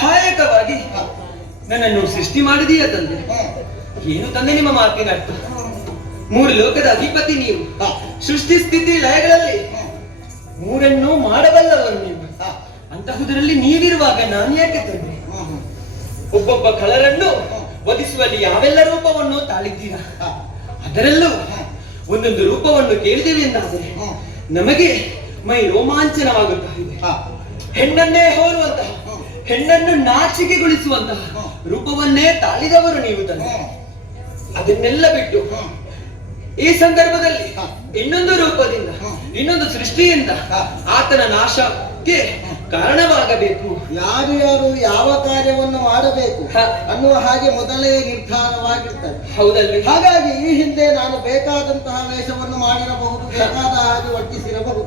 ಸಹಾಯಕವಾಗಿ ನನ್ನನ್ನು ಸೃಷ್ಟಿ ಮಾಡಿದೀಯ ತಂದೆ. ಏನು ತಂದೆ ನಿಮ್ಮ ಮಾತಿನ ಅರ್ಥ? ಮೂರು ಲೋಕದ ಅಧಿಪತಿ ನೀವು. ಸೃಷ್ಟಿ ಸ್ಥಿತಿ ಲಯಗಳಲ್ಲಿ ಮೂರನ್ನು ಮಾಡಬಲ್ಲವರು ನೀವು. ಅಂತಹುದರಲ್ಲಿ ನೀವಿರುವಾಗ ನಾನು ಯಾಕೆ ತಂದೆ? ಒಬ್ಬೊಬ್ಬ ಕಳರನ್ನು ವಧಿಸುವಲ್ಲಿ ಯಾವೆಲ್ಲ ರೂಪವನ್ನು ತಾಳಿದ್ದೀರಾ? ಅದರಲ್ಲೂ ಒಂದೊಂದು ರೂಪವನ್ನು ಕೇಳಿದ್ದೇವೆ ಎಂದಾದರೆ ನಮಗೆ ಮೈ ರೋಮಾಂಚನವಾಗುತ್ತಾ ಇದೆ. ಹೆಣ್ಣನ್ನೇ ಹೋಲುವಂತಹ, ಹೆಣ್ಣನ್ನು ನಾಚಿಕೆಗೊಳಿಸುವಂತಹ ರೂಪವನ್ನೇ ತಾಳಿದವರು ನೀವು ತಂದೆ. ಅದನ್ನೆಲ್ಲ ಬಿಟ್ಟು ಈ ಸಂದರ್ಭದಲ್ಲಿ ಇನ್ನೊಂದು ರೂಪದಿಂದ, ಇನ್ನೊಂದು ಸೃಷ್ಟಿಯಿಂದ ಆತನ ನಾಶಕ್ಕೆ ಕಾರಣವಾಗಬೇಕು. ಯಾರು ಯಾರು ಯಾವ ಕಾರ್ಯವನ್ನು ಮಾಡಬೇಕು ಅನ್ನುವ ಹಾಗೆ ಮೊದಲೇ ನಿರ್ಧಾರವಾಗಿರ್ತದೆ. ಹೌದಲ್ರಿ? ಹಾಗಾಗಿ ಈ ಹಿಂದೆ ನಾನು ಬೇಕಾದಂತಹ ವೇಷವನ್ನು ಮಾಡಿರಬಹುದು, ಬೇಕಾದ ಹಾಗೆ ವರ್ತಿಸಿರಬಹುದು.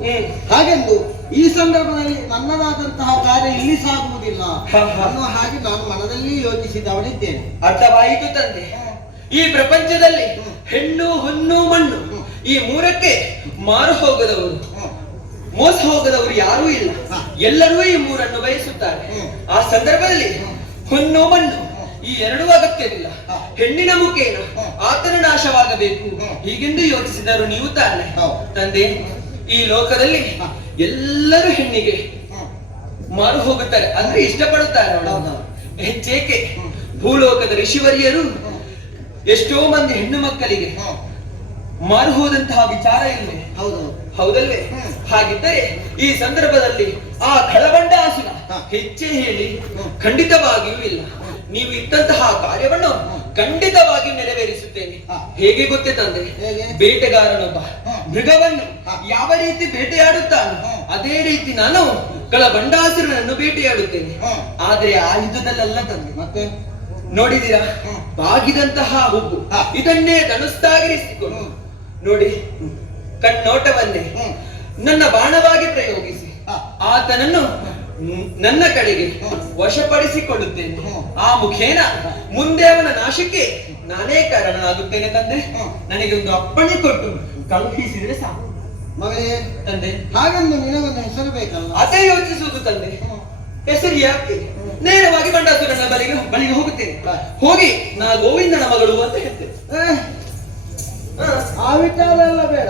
ಹಾಗೆಂದು ಈ ಸಂದರ್ಭದಲ್ಲಿ ನನ್ನದಾದಂತಹ ಕಾರ್ಯ ಇಲ್ಲಿ ಸಾಗುವುದಿಲ್ಲ ಅನ್ನುವ ಹಾಗೆ ನಾನು ಮನದಲ್ಲಿ ಯೋಚಿಸಿದವನಿದ್ದೇನೆ. ಅರ್ಥವಾಯಿತು ತಂದೆ. ಈ ಪ್ರಪಂಚದಲ್ಲಿ ಹೆಣ್ಣು, ಹೊನ್ನು, ಮಣ್ಣು ಈ ಮೂರಕ್ಕೆ ಮಾರು ಹೋಗದವರು, ಮೋಸ ಹೋಗದವರು ಯಾರೂ ಇಲ್ಲ. ಎಲ್ಲರೂ ಈ ಮೂರನ್ನು ಬಯಸುತ್ತಾರೆ. ಆ ಸಂದರ್ಭದಲ್ಲಿ ಹೊನ್ನು, ಮಣ್ಣು ಈ ಎರಡೂ ಅಗತ್ಯವಿಲ್ಲ. ಹೆಣ್ಣಿನ ಮುಖೇನ ಆತನ ನಾಶವಾಗಬೇಕು ಹೀಗೆಂದು ಯೋಚಿಸಿದರು ನೀವು ತಾನೆ ತಂದೆ. ಈ ಲೋಕದಲ್ಲಿ ಎಲ್ಲರೂ ಹೆಣ್ಣಿಗೆ ಮಾರು ಹೋಗುತ್ತಾರೆ, ಅಂದ್ರೆ ಇಷ್ಟಪಡುತ್ತಾರೆ. ಹೆಚ್ಚೇಕೆ ಭೂಲೋಕದ ಋಷಿವರಿಯರು ಎಷ್ಟೋ ಮಂದಿ ಹೆಣ್ಣು ಮಕ್ಕಳಿಗೆ ಮಾರು ಹೋದಂತಹ ವಿಚಾರ ಇಲ್ಲವೇ? ಹೌದಲ್ವೇ? ಹಾಗಿದ್ದರೆ ಈ ಸಂದರ್ಭದಲ್ಲಿ ಆ ಖಳಬಂಡಾಸುರ ಹೆಚ್ಚೆ ಹೇಳಿ ಖಂಡಿತವಾಗಿಯೂ ಇಲ್ಲ. ನೀವು ಇದ್ದಂತಹ ಕಾರ್ಯವನ್ನು ಖಂಡಿತವಾಗಿಯೂ ನೆರವೇರಿಸುತ್ತೇನೆ. ಹೇಗೆ ಗೊತ್ತೇ ತಂದೆ? ಬೇಟೆಗಾರನೊಬ್ಬ ಮೃಗವನ್ನು ಯಾವ ರೀತಿ ಬೇಟೆಯಾಡುತ್ತಾನೋ ಅದೇ ರೀತಿ ನಾನು ಖಳಬಂಡಾಸುರನನ್ನು ಬೇಟೆಯಾಡುತ್ತೇನೆ. ಆದ್ರೆ ಆಯುಧದಲ್ಲ ತಂದೆ. ಮತ್ತೆ ನೋಡಿದೀರಾ? ಬಾಗಿದಂತಹ ಹುಬ್ಬು ಇದನ್ನೇ ಧನುಸ್ತಾಗಿರಿಸಿಕೊಂಡು ನೋಡಿ, ಕಣ್ಣೋಟವನ್ನೇ ನನ್ನ ಬಾಣವಾಗಿ ಪ್ರಯೋಗಿಸಿ ಆತನನ್ನು ನನ್ನ ಕಡೆಗೆ ವಶಪಡಿಸಿಕೊಳ್ಳುತ್ತೇನೆ. ಆ ಮುಖೇನ ಮುಂದೆ ಅವನ ನಾಶಕ್ಕೆ ನಾನೇ ಕಾರಣನಾಗುತ್ತೇನೆ ತಂದೆ. ನನಗೆ ಒಂದು ಅಪ್ಪಣೆ ಕೊಟ್ಟು ಕಳುಹಿಸಿದ್ರೆ ಸಾಕು. ಮಗಳೇ ತಂದೆ, ಹಾಗೆಂದು ನಿನಗೊಂದು ಹೆಸರು ಬೇಕಲ್ಲ? ಅದೇ ಯೋಚಿಸುವುದು ತಂದೆ. ಹೆಸರು ಯಾಕೆ? ನೇರವಾಗಿ ಬಂಡಾಸುರನ ಬಳಿಗೆ ಹೋಗುತ್ತೇನೆ. ಹೋಗಿ ನಾ ಗೋವಿಂದನ ಮಗಳು ಅಂತ ಹೇಳ್ತೇನೆ. ಆ ವಿಚಾರ ಎಲ್ಲ ಬೇಡ.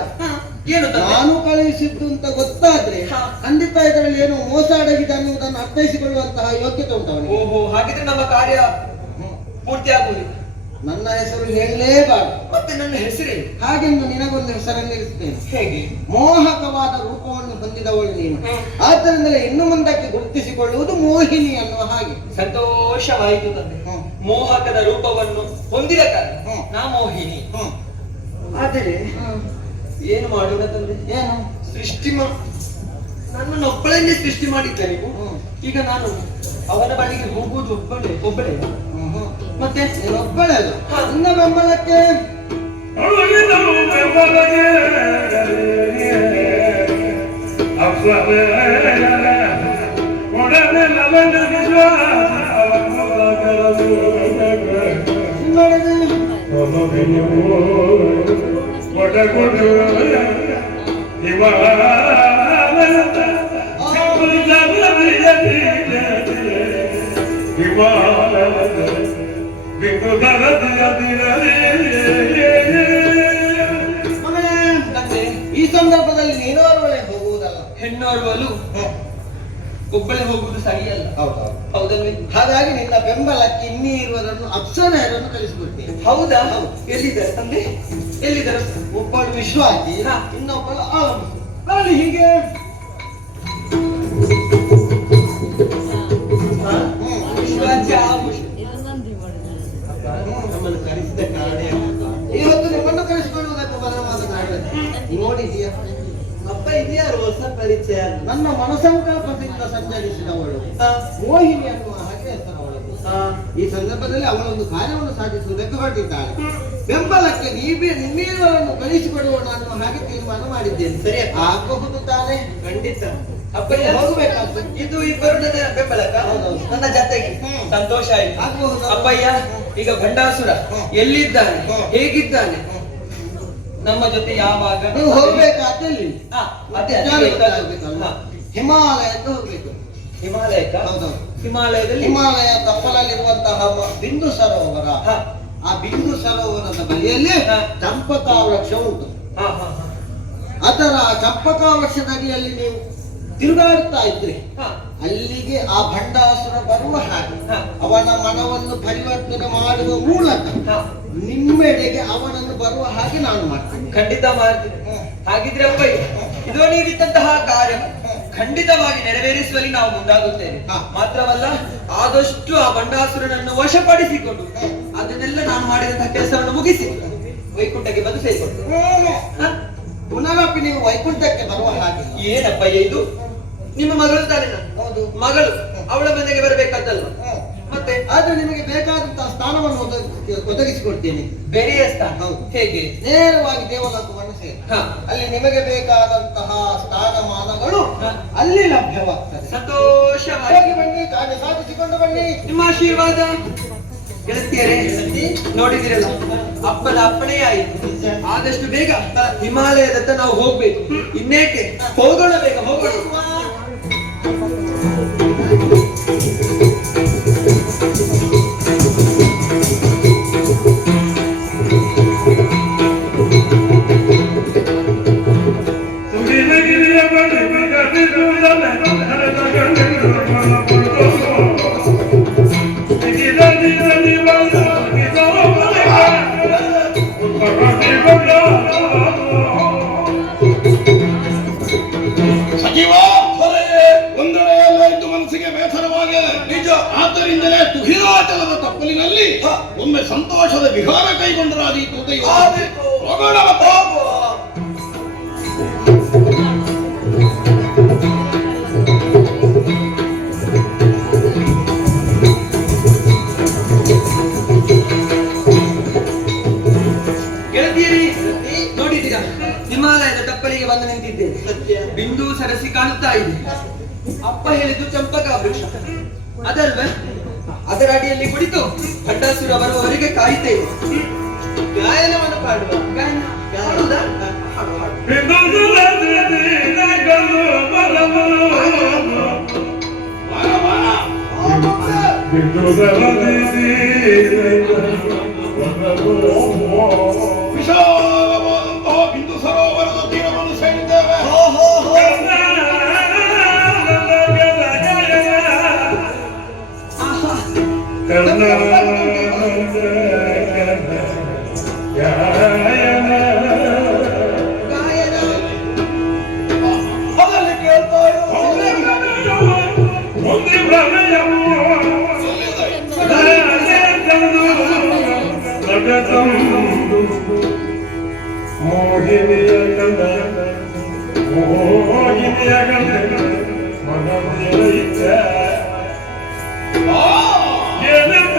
ಏನು ನಾನು ಕಳುಹಿಸಿದ್ದು ಅಂತ ಗೊತ್ತಾದ್ರೆ ಖಂಡಿತ ಇದರಲ್ಲಿ ಏನು ಮೋಸ ಅಡಗಿದೆ ಅನ್ನುವುದನ್ನು ಅರ್ಥೈಸಿಕೊಳ್ಳುವಂತಹ ಯೋಗ್ಯತೆ ಉಂಟವನು. ಓಹೋ, ಹಾಗಿದ್ರೆ ನಮ್ಮ ಕಾರ್ಯ ಪೂರ್ತಿ ಆಗುವುದಿಲ್ಲ. ನನ್ನ ಹೆಸರು ಹೇಳಲೇಬಾರದು. ಮತ್ತೆ ನನ್ನ ಹೆಸರೇನು? ಹಾಗೆಂದು ನಿನಗೊಂದು ಹೆಸರನ್ನಿರಿಸ್ತೇನೆ. ಹೇಗೆ? ಮೋಹಕವಾದ ರೂಪವನ್ನು ಹೊಂದಿದವಳು ನೀನು. ಆದ್ದರಿಂದಲೇ ಇನ್ನು ಮುಂದಕ್ಕೆ ಗುರುತಿಸಿಕೊಳ್ಳುವುದು ಮೋಹಿನಿ ಅನ್ನುವ ಹಾಗೆ. ಸಂತೋಷವಾಯಿತು ತಂದೆ. ಮೋಹಕದ ರೂಪವನ್ನು ಹೊಂದಿದ ಕಾರಣ ನಾ ಮೋಹಿನಿ. ಆದರೆ ಏನು ಮಾಡೋಣ ತಂದೆ? ಏನು ಸೃಷ್ಟಿ ನನ್ನನ್ನು ಒಬ್ಬಳನ್ನೇ ಸೃಷ್ಟಿ ಮಾಡಿದ್ದೆ ನೀವು. ಈಗ ನಾನು ಅವನ ಬಳಿಗೆ ಹೋಗುವುದು ಒಬ್ಬಳೇ. ಮತ್ತೆ ಒಬ್ಬಳೇ ನನ್ನ ಬೆಂಬಲಕ್ಕೆ ಈ ಸಂದರ್ಭದಲ್ಲಿ ನೀನೋರ್ವಳೆ ಹೋಗುವುದಲ್ಲ, ಹೆಣ್ಣೋರ್ವಲು ಒಬ್ಬಳೇ ಹೋಗುವುದು ಸರಿಯಲ್ಲ. ಹೌದಲ್ವೇ? ಹಾಗಾಗಿ ನಿನ್ನ ಬೆಂಬಲಕ್ಕೆ ಇನ್ನೀ ಇರುವರನ್ನು ಅಪ್ಸರೆಯರನ್ನು ಕಳಿಸಿಕೊಡ್ತೇನೆ. ಹೌದಾ? ಎಲ್ಲಿದ್ದಾರೆ ತಂದೆ? ಎಲ್ಲಿದ್ದಾರೆ? ಒಬ್ಬಳು ವಿಶ್ವಾಸಿ, ಇನ್ನೊಬ್ಬಳು ಆಲಂಬಿಸಿ. ಹೀಗೆ ನಮ್ಮನ್ನು ಕರೆಸಿದ ಕಾರಣ ಇವತ್ತು ನಿಮ್ಮನ್ನು ಕರೆಸಿಕೊಳ್ಳುವುದಕ್ಕೆ ಬಲವಾದ ಕಾರಣ ನೋಡಿದೀಯ? ಅಪ್ಪ ಇದೆಯಾರು ಹೊಸ ಪರಿಚಯ? ನನ್ನ ಮನಸಂಕಲ್ಪದಿಂದ ಸಂಚರಿಸಿದವಳು ಮೋಹಿನಿ ಅನ್ನುವ ಹಾಗೆ ಹೆಸರವಳು. ಈ ಸಂದರ್ಭದಲ್ಲಿ ಅವಳೊಂದು ಕಾರ್ಯವನ್ನು ಸಾಧಿಸುವುದಕ್ಕೆ ಹೊರಟಿದ್ದಾಳೆ. ಬೆಂಬಲಕ್ಕೆ ನಿಮ್ಮೀರನ್ನು ಕಳಿಸಿಕೊಡುವಣ ಅನ್ನುವ ಹಾಗೆ ತೀರ್ಮಾನ ಮಾಡಿದ್ದೇನೆ. ಸರಿ ಆಗಬಹುದು ತಾನೇ? ಖಂಡಿತ. ಅಪ್ಪಯ್ಯ ಹೋಗಬೇಕಾಗ್ತದೆ. ಇದು ಇಬ್ಬರು ನನ್ನ ಬೆಂಬಲಕ ನನ್ನ ಜೊತೆಗೆ ಸಂತೋಷ ಆಯ್ತು. ಅಪ್ಪಯ್ಯ, ಈಗ ಭಂಡಾಸುರ ಎಲ್ಲಿದ್ದಾನೆ, ಹೇಗಿದ್ದಾನೆ, ನಮ್ಮ ಜೊತೆ ಯಾವಾಗ ನೀವು ಹೋಗ್ಬೇಕಾದಲ್ಲಿ ಅದೇ ಹಿಮಾಲಯಕ್ಕೆ ಹೋಗ್ಬೇಕು. ಹಿಮಾಲಯಕ್ಕ? ಹೌದೌದು. ಹಿಮಾಲಯದಲ್ಲಿ ಹಿಮಾಲಯ ತಪ್ಪಲಲ್ಲಿರುವಂತಹ ಬಿಂದು ಸರೋವರ. ಹ. ಆ ಬಿಂದು ಸರೋವರದ ಬಳಿಯಲ್ಲಿ ಹ. ಚಂಪಕಾ ವೃಕ್ಷ ಉಂಟು. ಹ, ಹ, ಹ. ಅದರ ಚಂಪಕಾ ವೃಕ್ಷದ ಅಡಿಯಲ್ಲಿ ನೀವು ತಿರುಗಾಡ್ತಾ ಇದ್ರಿ, ಹ. ಅಲ್ಲಿಗೆ ಆ ಭಂಡಾಸುರ ಬರುವ ಹಾಗೆ ಹ. ಅವನ ಮನವನ್ನು ಪರಿವರ್ತನೆ ಮಾಡುವ ಮೂಲಕ ಹ. ನಿಮ್ಮೆಡೆಗೆ ಅವನನ್ನು ಬರುವ ಹಾಗೆ ನಾನು ಮಾಡ್ತೀನಿ. ಖಂಡಿತ ಮಾಡ್ತೀನಿ. ಹ. ಹಾಗಿದ್ರೆ ಅಪ್ಪಯ್ಯ, ಇದು ನೀವಿದ್ದಂತಹ ಕಾರ್ಯ ಖಂಡಿತವಾಗಿ ನೆರವೇರಿಸುವಲ್ಲಿ ನಾವು ಮುಂದಾಗುತ್ತೇವೆ. ಹ. ಮಾತ್ರವಲ್ಲ, ಆದಷ್ಟು ಆ ಬಂಡಾಸುರನನ್ನು ವಶಪಡಿಸಿಕೊಂಡು ಅದನ್ನೆಲ್ಲ ನಾನು ಮಾಡಿದಂತಹ ಕೆಲಸವನ್ನು ಮುಗಿಸಿ ವೈಕುಂಠಕ್ಕೆ ಬಂದು ಸೇರಿಕೊಡ್ತೇನೆ. ಹ? ಪುನರಪಿ ನೀವು ವೈಕುಂಠಕ್ಕೆ ಬರುವ ಹಾಗೆ. ಏನಪ್ಪಯ್ಯ ಇದು? ನಿಮ್ಮ ಮಗಳು ತಾನೆ ನಾನು? ಹೌದು. ಮಗಳು ಅವಳ ಮನೆಗೆ ಬರಬೇಕಾದ್ದಲ್ವ? ಹ. ಮತ್ತೆ ಆದ್ರೆ ನಿಮಗೆ ಬೇಕಾದಂತಹ ಸ್ಥಾನವನ್ನು ಒದಗಿಸಿಕೊಡ್ತೇನೆ. ಬೇರೆಯ ಸ್ಥಾನ? ಹೌದು. ಹೇಗೆ? ನೇರವಾಗಿ ದೇವಲೋಕವನ್ನು ಸೇರಿ ಹ. ಅಲ್ಲಿ ನಿಮಗೆ ಬೇಕಾದಂತಹ ಸ್ಥಾನಮಾನಗಳು ಹ. ಅಲ್ಲಿ ಲಭ್ಯವಾಗ್ತದೆ. ಸಂತೋಷವಾಗಿ ಹೋಗಿ ಬನ್ನಿ, ಕಾರ್ಯ ಸಾಧಿಸಿಕೊಂಡು ಬನ್ನಿ. ನಿಮ್ಮ ಆಶೀರ್ವಾದ. ಗೆಳತಿಯರೇ, ನೋಡಿದಿರಲ್ಲ, ಅಪ್ಪನ ಅಪ್ಪಣೆ ಆಯಿತು. ಆದಷ್ಟು ಬೇಗ ಹಿಮಾಲಯದತ್ತ ನಾವು ಹೋಗ್ಬೇಕು. ಇನ್ನೇಕೆ, ಹೋಗೋಣ, ಬೇಗ ಹೋಗೋಣ. ಸಜೀವ ಒಂದೆಡೆಯಲ್ಲ ಇದ್ದು ಮನಸ್ಸಿಗೆ ಬೇಸರವಾಗಿದೆ. ನಿಜ. ಆದ್ದರಿಂದಲೇ ತುಹಿರಾಚಲದ ತಪ್ಪಲಿನಲ್ಲಿ ಒಮ್ಮೆ ಸಂತೋಷದ ವಿಹಾರ ಕೈಗೊಂಡರಾದೀತು. ಹೋಗೋಣ ಮತ್ತೆ. ಗೆಳತಿಯರಿ, ನೋಡಿದ್ದೀರಾ, ಹಿಮಾಲಯದ ತಪ್ಪಲಿಗೆ ಬಂದು ನಿಂತಿದ್ದೇನೆ. ಬಿಂದು ಸರಸಿ ಕಾಣುತ್ತಾ ಇದೆ. ಅಪ್ಪ ಹೇಳಿದ್ದು ಚಂಪಕ ವೃಕ್ಷ ಅದಲ್ವೇ? ಅದರ ಅಡಿಯಲ್ಲಿ ಕುಳಿತು ಭಂಡಾಸುರ ಬರುವವರೆಗೆ ಕಾಯುತ್ತೇವೆ. ಗಾಯನವನ್ನು ಪಾಡುವ. ಗಾಯನ ಮಾಡುವುದಾ? ಹಾಡು, ಹಾಡು. ವಿಶಾಲವಾದಂತಹ ಬಿಂದು ಸರೋವರದ ತೀರವನ್ನು ಸೇರಿದ್ದೇವೆ. ಅದರಲ್ಲಿ ಕೇಳ್ತಾ ಮೋಹಿನಿಯ ಕಂದ ಮೋಹಿನಿಯ ಕಂದ ಮನವಿಯ ಏನಂತ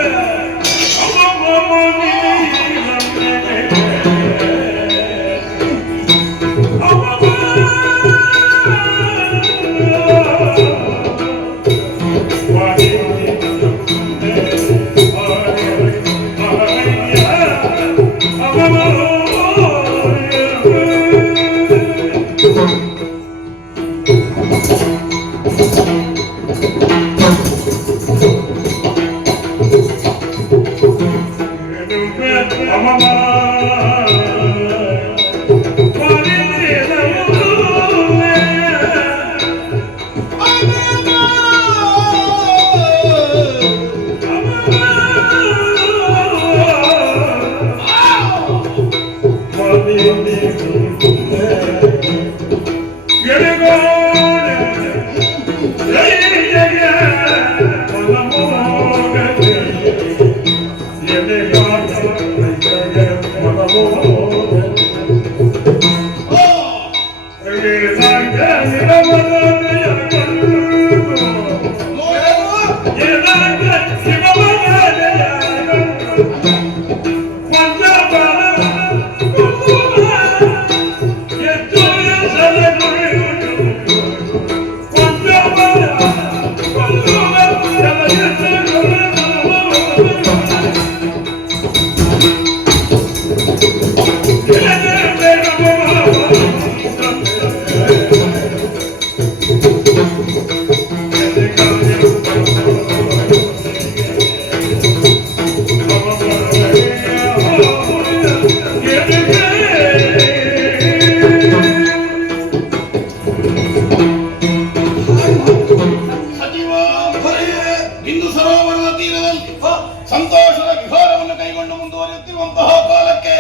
ಸಂತೋಷದ ವಿಹಾರವನ್ನು ಕೈಗೊಂಡು ಮುಂದುವರಿಯುತ್ತಿರುವಂತಹ ಕಾಲಕ್ಕೆ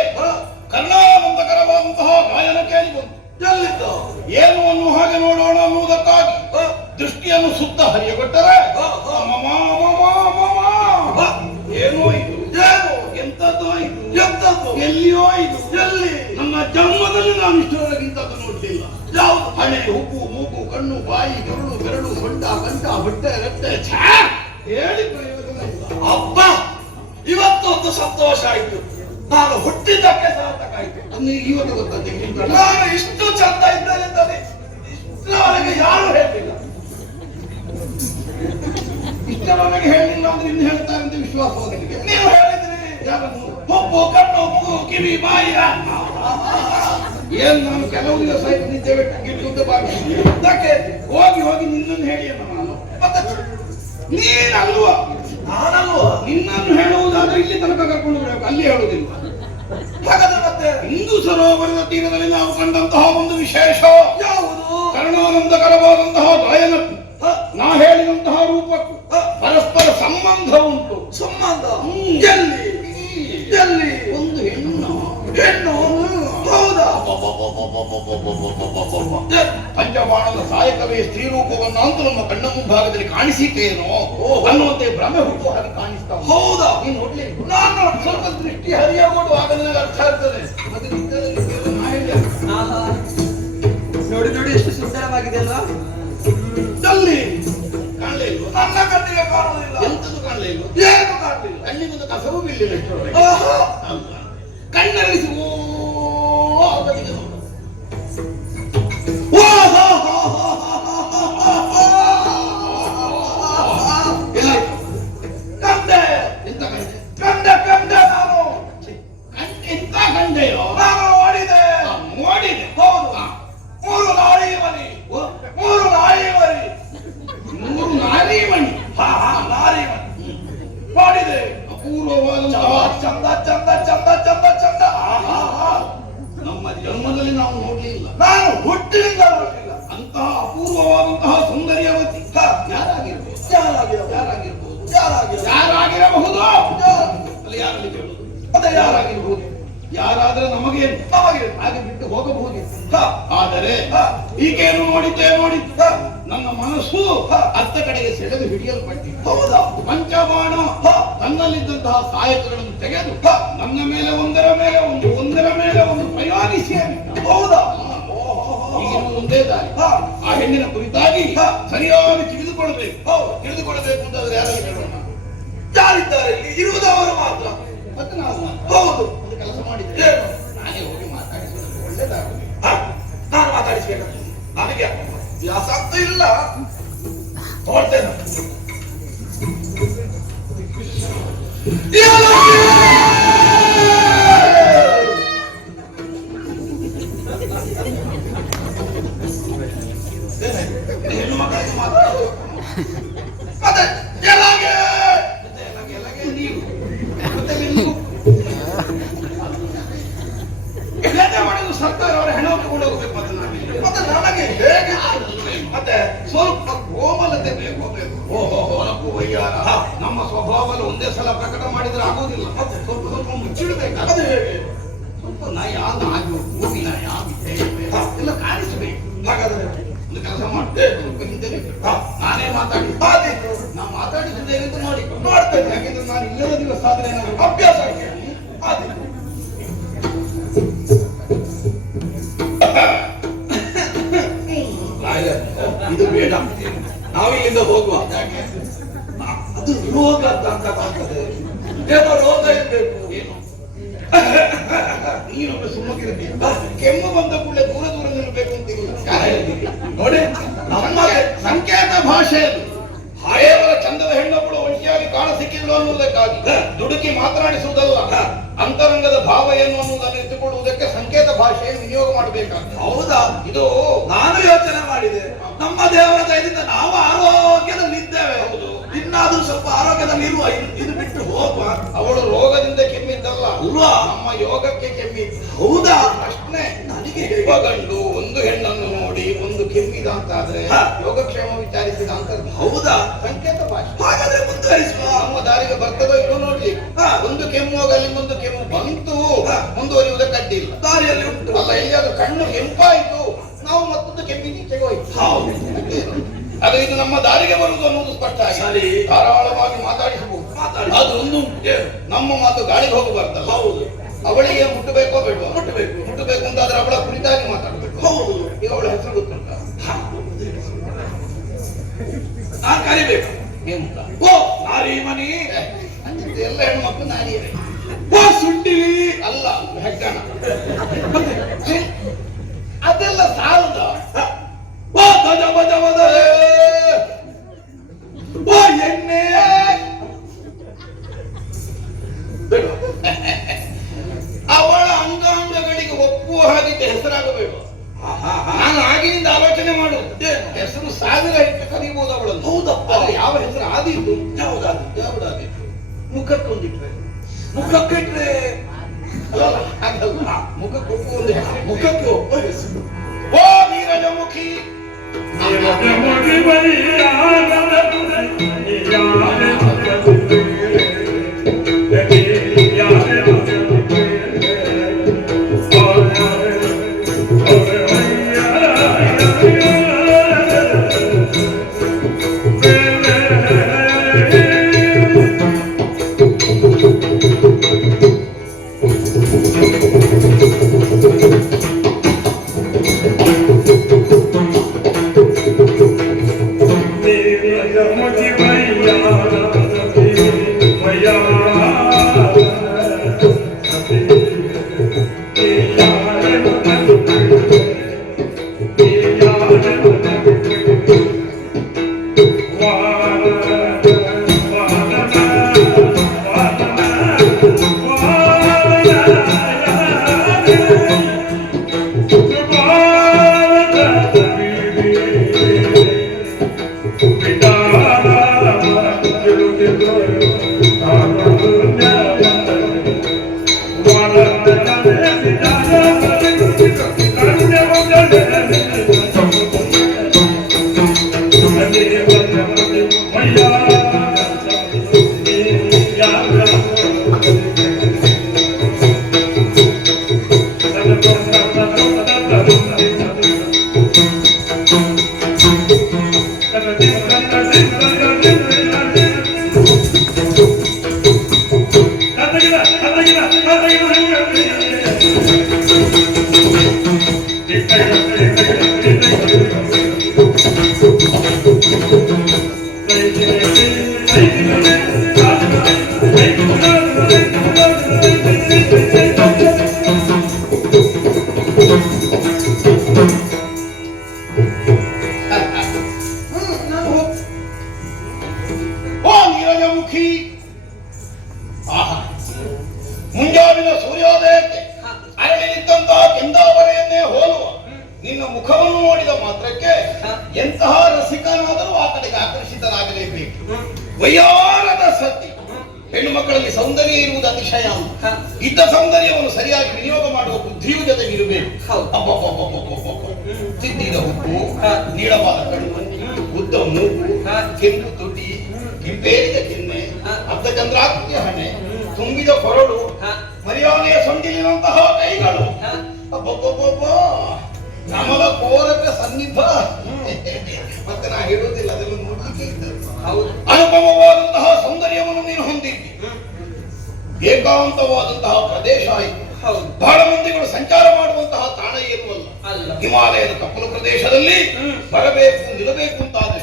ಕರ್ಣಾನಂದಕರವಾದಂತಹ ಗಾಯನ ಕೇಳಿ ಬಂತು. ಎಲ್ಲಿದ್ದು? ಏನು ಅನ್ನುವ ಹಾಗೆ ನೋಡೋಣ ಅನ್ನುವುದಕ್ಕಾಗಿ ದೃಷ್ಟಿಯನ್ನು ಸುತ್ತ ಹರಿಯಗೊಟ್ಟರೆ ಏನೋ ಇದು, ಏನು? ಎಂತದ್ದೋ ಇದು, ಎಂತದ್ದು? ಎಲ್ಲಿಯೋ ಇದು, ಎಲ್ಲಿ? ನನ್ನ ಜನ್ಮದಲ್ಲಿ ನಾನು ಇಷ್ಟರೊಳಗಿಂತದ್ದು ನೋಡ್ಲಿಲ್ಲ. ಯಾವುದು? ಹಣೆ, ಉಪ್ಪು, ಮೂಗು, ಕಣ್ಣು, ಬಾಯಿ, ಬೆರಳು, ಬೆರಳು, ಸೊಂಟ, ಗಂಟ, ಹೊಟ್ಟೆ, ರಟ್ಟೆ, ಹೇಳಿ ಪ್ರಯೋಜನ ಇಲ್ಲ. ಅಬ್ಬ, ಇವತ್ತೊಂದು ಸಂತೋಷ ಆಯ್ತು. ನಾನು ಹುಟ್ಟಿದ್ದಕ್ಕೆ ಸಾರ್ಥಕ ಆಯ್ತು. ನನಗೆ ಇವತ್ತು ಗೊತ್ತಾಗ್ತದೆ ನಾನು ಇಷ್ಟು ಚಂದ ಇದ್ದೇನೆ ಇಷ್ಟರವರೆಗೆ ಯಾರು ಹೇಳಿಲ್ಲ. ಇಷ್ಟರವರೆಗೆ ಹೇಳಿಲ್ಲ ಅಂದ್ರೆ ಇನ್ನು ಹೇಳ್ತಾರೆ ಅಂತ ವಿಶ್ವಾಸ ನಿನಗೆ. ನೀವು ಹೇಳಿದ್ರಿ ಯಾರನ್ನು? ಉಪ್ಪು, ಕಣ್ಣು, ಮೂಗು, ಕಿವಿ, ಬಾಯಿ. ಏನ್ ನಾನು ಕೆಲವು ದಿವಸ ಆಯ್ತು ನಿದ್ದೆ ಗಿಟ್ಟು ಭಾವಿಸಿದ್ದೆ. ಅದಕ್ಕೆ ಹೋಗಿ ಹೋಗಿ ನಿನ್ನನ್ನು ಹೇಳಿ ಅಲ್ಲ ನಾನು. ಮತ್ತೆ ನೀನಲ್ವ, ನಾನಲ್ವಾ? ನಿನ್ನನ್ನು ಹೇಳುವುದಾದ್ರೆ ಇಲ್ಲಿ ತನಕ ಕರ್ಕೊಂಡು ಬರಬೇಕು, ಅಲ್ಲಿ ಹೇಳುವುದಿಲ್ಲ. ಹಾಗಾದ್ರೆ ಮತ್ತೆ ಹಿಂದೂ ಸರೋವರದ ತೀರದಲ್ಲಿ ನಾವು ಕಂಡಂತಹ ಒಂದು ವಿಶೇಷ ಯಾವುದು? ಕರ್ಣಾನಂದಕರವಾದಂತಹ ಗಾಯನಕ್ಕೂ ನಾ ಹೇಳಿದಂತಹ ರೂಪಕ್ಕೂ ಪರಸ್ಪರ ಸಂಬಂಧ ಉಂಟು. ಸಂಬಂಧ? ಹ್ಮ್. ಎಲ್ಲಿ? ಎಲ್ಲಿ? ಒಂದು ಹೆಣ್ಣು ಹೆಣ್ಣು? ಹೌದಾ? ಪಂಚಬಾಣದ ಸಾಯಕವೇ ಸ್ತ್ರೀ ರೂಪವನ್ನು ಅಂತೂ ನಮ್ಮ ಕಣ್ಣ ಮುಂಭಾಗದಲ್ಲಿ ಕಾಣಿಸಿತೇನೋ ಅನ್ನುವಂತೆ ಭ್ರಮೆ ಹುಟ್ಟು ಹಾಗೆ ಕಾಣಿಸ್ತಾ ಉಂಟು. ಹೌದಾ? ನೀನು ನೋಡ್ಲಿ, ನಾನು ಸ್ವಲ್ಪ ದೃಷ್ಟಿ ಹರಿಯಾಗೋಡು ಆಗ ನನಗೆ ಅರ್ಥ ಆಗ್ತದೆ. ಮತ್ತೆ ನಿಂತಲ್ಲಿ ಕೇವಲ ನಾ ಹೇಳಿದೆ. ಆಹಾ, ನೋಡಿ ನೋಡಿ ಎಷ್ಟು ಸುಂದರವಾಗಿದೆ ಅಲ್ವಾ? ಅಲ್ಲಿ ಕಾಣಲೇ ಇಲ್ವ? ನನ್ನ ಕಣ್ಣಿಗೆ ಕಾಣುವುದಿಲ್ಲ. ಎಂತದ್ದು ಕಾಣಲೇ ಇಲ್ವ? ಏನು ಕಾಣಲಿಲ್ಲ? ಕಣ್ಣಿಗೊಂದು ಕಸವು ಬೀಳಿಲ್ಲ ಇಷ್ಟರೊಳಗೆ. ಆಹಾ. ಅಲ್ಲ, ಕಣ್ಣರಳಿಸಿ ಓ ಆಗಲಿಗೆ ನೋಡು. ಎಲ್ಲಾಯ್ತು? ಕಂಡೆ ಎಂತ ಕಂಡೆ? ಕಂಡೆ ಕಂಡೆ ನಾನು ಎಂತ ಕಂಡೆಯೋ? ನಾನು ನೋಡಿದೆ. ನೋಡಿದೆ. ಹೌದು. ಹಾ. 3 ನಾಯಿ ಮರಿ. 3 ನಾಯಿ ಮರಿ. 3 ನಾರಿ ಮಣಿ. ಹಾ ಹಾ, ನಾಯಿ ಮರಿ ನೋಡಿದೆ. ಅಪೂರ್ವವಾದಂತಹ ಚಂದ ಚಂದ ಚಂದ ಚಂದ ಚಂದ. ಆಹಾ ಹಾ. ನಮ್ಮ ಜನ್ಮದಲ್ಲಿ ನಾವು ನೋಡ್ಲಿಲ್ಲ ನಾನು ಹುಟ್ಟಿನಿಂದ ನೋಡಲಿಲ್ಲ. ಅಂತಹ ಅಪೂರ್ವವಾದಂತಹ ಸೌಂದರ್ಯವತಿ ಯಾರಾಗಿರ್ಬೋದು? ಯಾರಾಗಿರಬಹುದು? ಯಾರಾಗಿರಬಹುದು? ಯಾರಾಗಿರಬಹುದು? ಅಲ್ಲಿ ಯಾರಲ್ಲಿ ಕೇಳುದು? ಮತ್ತೆ ಯಾರಾಗಿರಬಹುದು? ಯಾರಾದ್ರೆ ನಮಗೇನು, ನಮಗೆ ಹಾಗೆ ಬಿಟ್ಟು ಹೋಗಬಹುದು. ಹಾ. ಆದರೆ ಹಾ. ಈಗೇನು ನೋಡಿದ್ದೆ ನೋಡಿದ್ದ ಹಾ. ನನ್ನ ಮನಸ್ಸು ಅತ್ತ ಕಡೆಗೆ ಸೆಳೆದು ಹಿಡಿಯಲ್ಪಟ್ಟಿದೆ. ಹೌದಾ? ಪಂಚಬಾಣ ಹಾ. ತನ್ನಲ್ಲಿದ್ದಂತಹ ಸಾಯಕಗಳನ್ನು ತೆಗೆದು ನನ್ನ ಮೇಲೆ ಒಂದರ ಮೇಲೆ ಒಂದು ಪ್ರಯಾಣಿಸಿ ಅನಿತ. ಹೌದಾ? ಈಗಿನ ಒಂದೇ ದಾರಿ. ಹಾ. ಆ ಹೆಣ್ಣಿನ ಕುರಿತಾಗಿ ಹಾ. ಸರಿಯಾಗಿ ತಿಳಿದುಕೊಳ್ಳಬೇಕು. ಹೌದು. ತಿಳಿದುಕೊಳ್ಳಬೇಕು ಅಂತಾದ್ರೆ ಯಾರಲ್ಲಿ ಕೇಳೋಣ? ಯಾರಿದ್ದಾರೆ ಇಲ್ಲಿ? ಇರುವುದವರು ಮಾತ್ರ. ಮತ್ತೆ ನಾವು ಹೌದು. ಒಂದು ಕೆಲಸ ಮಾಡಿದ್ರೆ ಏನು? ನಾನೇ ಹೋಗಿ ಮಾತಾಡಿಸಿದ್ರೆ ಒಳ್ಳೇದಾಗಲಿ. ಹಾ, ನಾನು ಮಾತಾಡಿಸ್ಬೇಕು. ನನಗೆ ವ್ಯಾಸಕ್ತ ಇಲ್ಲ. ನೋಡ್ತೇನೆ. ಹೆಣ್ಣು ಮಕ್ಕಳಿಗೆ ಮಾತಾಡೋದು. ಮತ್ತೆ ಎಲ್ಲಾಗೆ ಎಲ್ಲಗೆ ನೀವು ಮತ್ತೆ ನೀವು ಎದೆ ಹೊಡೆದು ಸರ್ಕಾರ ಅವರ ಹೆಣ ತಗೊಂಡು ಹೋಗ್ಬೇಕು. ಮತ್ತೆ ನಾವಿಲ್ಲಿ ಮತ್ತೆ ನನಗೆ ಹೇಗೆ? ಮತ್ತೆ ಸ್ವಲ್ಪ ಕೋಮಲತೆ ಬೇಕು. ಓಹೋ ಹೊಲಕ್ಕೂ ವಯ್ಯಾರ. ನಮ್ಮ ಸ್ವಭಾವದಲ್ಲಿ ಒಂದೇ ಸಲ ಪ್ರಕಟ ಮಾಡಿದ್ರೆ ಆಗೋದಿಲ್ಲ. ಮತ್ತೆ ಸ್ವಲ್ಪ ಸ್ವಲ್ಪ ಮುಚ್ಚಿಡಬೇಕು. ಅದು ಹೇಗೆ? ಸ್ವಲ್ಪ ನಯ, ನಾಜು, ಹೂವಿನ ಎಲ್ಲ ಕಾಣಿಸಬೇಕು. ಹಾಗಾದ್ರೆ ಒಂದು ಕೆಲಸ ಮಾಡ್ತೇವೆ, ಸ್ವಲ್ಪ ಹಿಂದೆ ನಾನೇ ಮಾತಾಡಿ ಆದೀತು. ನಾ ಮಾತಾಡಿದ್ದೇನೆಂತ ನೋಡಿ ನೋಡ್ತೇನೆ. ಯಾಕೆಂದ್ರೆ ನಾನು ಇಲ್ಲದ ದಿವಸ ಆದ್ರೆ ಏನಾದ್ರು ಅಭ್ಯಾಸ ಆಗಿ. ಆದೀತು. ಇದು ಬೇಡ. ನಾವಿಲ್ಲಿಂದ ಹೋಗುವ. ಅದು ರೋಗ ಅಂತ ಕಾಣ್ತದೆ. ಏನೋ ರೋಗ ಇರ್ಬೇಕು. ಏನು ನೀನೊಬ್ಬ ಸುಮ್ಮಗಿರಬೇಕು. ಕೆಮ್ಮು ಬಂದ ಕೂಡಲೇ ದೂರ ದೂರ ನಿಲ್ಲಬೇಕು ಅಂತಿಲ್ಲ. ಯಾರು ಹೇಳಿದ್ದೀರಿ? ನೋಡಿ, ನಮ್ಮಲ್ಲಿ ಸಂಕೇತ ಭಾಷೆಯಲ್ಲಿ ಹಾಯೇವರ ಚಂದದ ಹೆಣ್ಣೊಬ್ಬಳು ಒಂಟಿಯಾಗಿ ಕಾಣ ಸಿಕ್ಕಿದಳು ಅನ್ನುವುದಕ್ಕಾಗಿ ದುಡುಕಿ ಮಾತನಾಡಿಸುವುದಲ್ಲ, ಅಂತರಂಗದ ಭಾವ ಏನು ಅನ್ನುವುದನ್ನು ಇಟ್ಟುಕೊಳ್ಳುವುದಕ್ಕೆ ಸಂಕೇತ ಭಾಷೆಯನ್ನು ವಿನಿಯೋಗ ಮಾಡಬೇಕಾಗ್ತದೆ. ಹೌದಾ? ಇದು ನಾನು ಯೋಚನೆ ಮಾಡಿದೆ. ನಮ್ಮ ದೇವರ ದಯದಿಂದ ನಾವು ಆರೋಗ್ಯದಲ್ಲಿದ್ದೇವೆ. ಹೌದು. ಇನ್ನಾದ್ರೂ ಸ್ವಲ್ಪ ಆರೋಗ್ಯದಲ್ಲಿ ಇರುವ. ಇದು ಬಿಟ್ಟು ಹೋಗುವ. ಅವಳು ರೋಗದಿಂದ ಕೆಮ್ಮಿದ್ದಲ್ಲ, ಅಲ್ವಾ? ನಮ್ಮ ಯೋಗಕ್ಕೆ ಕೆಮ್ಮಿದ್ದು. ಹೌದಾ? ಅಷ್ಟೇ. ನನಗೆ ಒಬ್ಬ ಗಂಡು ಒಂದು ಹೆಣ್ಣನ್ನು ನೋಡಿ ಒಂದು ಕೆಮ್ಮಿದ ಅಂತಾದ್ರೆ ಯೋಗಕ್ಷೇಮ ವಿಚಾರಿಸಿದ ಅಂತ ಹೌದಾ? ಸಂಕೇತ ಭಾಷೆ. ಹಾಗಾದ್ರೆ ಮುಂದುವರಿಸುವ. ನಮ್ಮ ದಾರಿಗೆ ಬರ್ತದೋ ಇಲ್ಲೋ ನೋಡಿ. ಕೆಮ್ಮುವಾಗ ಅಲ್ಲಿಂದೊಂದು ಕೆಮ್ಮು ಬಂತು, ಮುಂದುವರಿಯುವುದಕ್ಕೆ ಅಡ್ಡಿಲ್ಲ. ದಾರಿಯಲ್ಲಿ ಉಂಟು. ಅಲ್ಲ, ಎಲ್ಲಿಯಾದ್ರೂ ಕಣ್ಣು ಕೆಂಪಾಯಿತು, ನಾವು ಮತ್ತೊಂದು ಕೆಮ್ಮಿಗೆ ಈಚೆಗೆ ಹೋಯ್ತು. ಅದು ಇದು ನಮ್ಮ ದಾರಿಗೆ ಬರುವುದು ಅನ್ನೋದು ಸ್ಪಷ್ಟ ಆಗಿ ಧಾರಾಳವಾಗಿ ಮಾತಾಡಿಸಬಹುದು. ಅದು ಒಂದು ನಮ್ಮ ಮಾತು ಗಾಳಿಗೆ ಹೋಗಬಾರ್ದಲ್ಲ. ಹೌದು. ಅವಳಿಗೆ ಮುಟ್ಟಬೇಕೋ ಬೇಡವಾ? ಮುಟ್ಟಬೇಕು ಅಂತಾದ್ರೆ ಅವಳ ಕುರಿತಾಗಿ ಮಾತಾಡಬೇಕು. ಹೌದು. ಈಗ ಅವಳ ಹೆಸರು ಗೊತ್ತುಂಟ? ನಾನು ಕರಿಬೇಕು. ಓ ನಾರಿಮಣಿ. ಎಲ್ಲ ಹೆಣ್ಮಕ್ಳು ನಾರಿಯೇ. ಓ ಸುಂಟಿಲಿ ಅಲ್ಲ, ಹೆಗ್ಗಣ. ಅದೆಲ್ಲ ಸಾಲದ. ಓ ಧ್ವಜ ಭಜ ಭಜ. ಓ ಎಣ್ಣೆ. ಅವಳ ಅಂಗಾಂಗಗಳಿಗೆ ಒಪ್ಪುವ ಹಾಗಿದ್ದ ಹೆಸರಾಗಬೇಕು. ನಾನು ಆಗಿನಿಂದ ಆಲೋಚನೆ ಮಾಡುದು, ಹೆಸರು 1000 ಇಟ್ಟು ಕರೀಬಹುದು ಅವಳನ್ನು. ಹೌದಪ್ಪ. ಯಾವ ಹೆಸರು ಆದಿತ್ತು? ಯಾವುದಾದಿತ್ತು? ಮುಖಕ್ಕೊಂದಿಟ್ರೆ. ಮುಖಕ್ಕಿಟ್ರೆ ಅಲ್ಲ, ಹಾಗಲ್ಲ. ಮುಖಕ್ಕೊಪ್ಪು ಒಂದು ಹೆಸರು. ಮುಖಕ್ಕೆ ಒಬ್ಬ ಹೆಸರು. ಓ ನೀರಜಮುಖಿ. ಮುಂಜಾವಿನ ಸೂರ್ಯೋದಯಕ್ಕೆ ಅರಳಿ ನಿಂತಹ ಕೆಂದಾವರೆಯನ್ನೇ ಹೋಲುವ ನಿನ್ನ ಮುಖವನ್ನು ನೋಡಿದ ಮಾತ್ರಕ್ಕೆ ಎಂತಹ ರಸಿಕನಾದರೂ ಆ ಕಡೆಗೆ ಆಕರ್ಷಿತರಾಗಲೇಬೇಕು. ವಯ್ಯಾರದ ಸತಿ ಹೆಣ್ಣು ಮಕ್ಕಳಲ್ಲಿ ಸೌಂದರ್ಯ ಇರುವುದು ಅತಿಶಯ. ಇದ್ದ ಸೌಂದರ್ಯವನ್ನು ಸರಿಯಾಗಿ ವಿನಿಯೋಗ ಮಾಡುವ ಬುದ್ಧಿಯೂ ಜೊತೆಗಿರಬೇಕು. ತಿದ್ದಿದ ಉಪ್ಪು, ನೀಳವಾದ ಕಣ್ಣು, ಉದ್ದ ಮೂಗು, ಕೆಂಪು ತುಟಿ, ಕೆಂಪೇರಿದ ಕೆನ್ನೆ, ಅರ್ಧಚಂದ್ರಾಕೃತಿಯ ಹಣೆ, ತುಂಬಿದ ಕೊರಡು, ಮರಿಯಾನೆಯ ಸೊಂಡಿಲಿನಂತಹ ಕೈಗಳು, ಕಮಲ ಕೋರಕ ಸನ್ನಿಧ. ಮತ್ತೆ ನಾ ಹೇಳುವುದಿಲ್ಲ, ಅದೆಲ್ಲ ನೋಡ್ಲಿಕ್ಕೆ ಇದ್ದರು. ಅನುಪಮವಾದಂತಹ ಸೌಂದರ್ಯವನ್ನು ನೀನು ಹೊಂದಿದ್ದಿ. ಏಕಾಂತವಾದಂತಹ ಪ್ರದೇಶ ಆಯಿತು. ಬಹಳ ಮಂದಿಗಳು ಸಂಚಾರ ಮಾಡುವಂತಹ ತಾಣ ಇರುವಲ್ಲ. ಹಿಮಾಲಯದ ಕಪ್ಪಲು ಪ್ರದೇಶದಲ್ಲಿ ಬರಬೇಕು, ನಿಲ್ಲಬೇಕು ಅಂತಾದ್ರೆ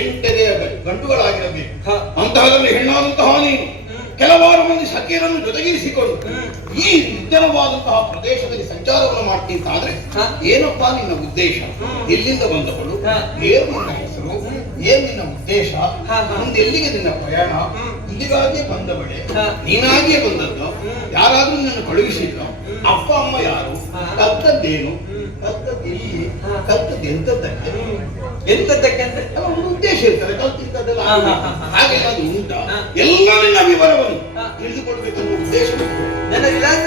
8 ಎದೆಯ ಗಂಡುಗಳಾಗಿರಬೇಕು. ಅಂತಹದಲ್ಲಿ ಹೆಣ್ಣಾದಂತಹ ನೀನು ಕೆಲವಾರು ಮಂದಿ ಸಖಿಯರನ್ನು ಜೊತೆಗಿರಿಸಿಕೊಂಡು ಈ ನಿರ್ಜನವಾದಂತಹ ಪ್ರದೇಶದಲ್ಲಿ ಸಂಚಾರವನ್ನು ಮಾಡ್ತಿಂತಾದ್ರೆ ಏನಪ್ಪಾ ನಿನ್ನ ಉದ್ದೇಶ? ಎಲ್ಲಿಂದ ಬಂದವಳು? ಏನು ನಿನ್ನ ಹೆಸರು? ಏನ್ ನಿನ್ನ ಉದ್ದೇಶ? ಮುಂದೆ ಎಲ್ಲಿಗೆ ನಿನ್ನ ಪ್ರಯಾಣ? ಇಲ್ಲಿಗಾಗಿಯೇ ಬಂದವಳೆ? ನೀನಾಗಿಯೇ ಬಂದದ್ದು? ಯಾರಾದ್ರೂ ನಿನ್ನನ್ನು ಕಳುಹಿಸಿದ್ರು? ಅಪ್ಪ ಅಮ್ಮ ಯಾರು? ಕಲ್ತದ್ದೇನು? ಕಲ್ತದ್ದು ಎಲ್ಲಿ? ಕಲ್ತದ್ದು ಎಂತದ್ದಕ್ಕೆ? ಎಂತದ್ದಕ್ಕೆ ಅಂದ್ರೆ ಒಂದು ಉದ್ದೇಶ ಇರ್ತಾರೆ. ಕಲ್ತಿದ್ದದೆಲ್ಲ ಹಾಗೇನಾದ್ರು ಉಂಟಾ? ಎಲ್ಲ ನಿನ್ನ ವಿವರವನ್ನು ತಿಳಿದುಕೊಡ್ಬೇಕನ್ನೋ ಉದ್ದೇಶ ನನ್ನ ವಿಳಾಸ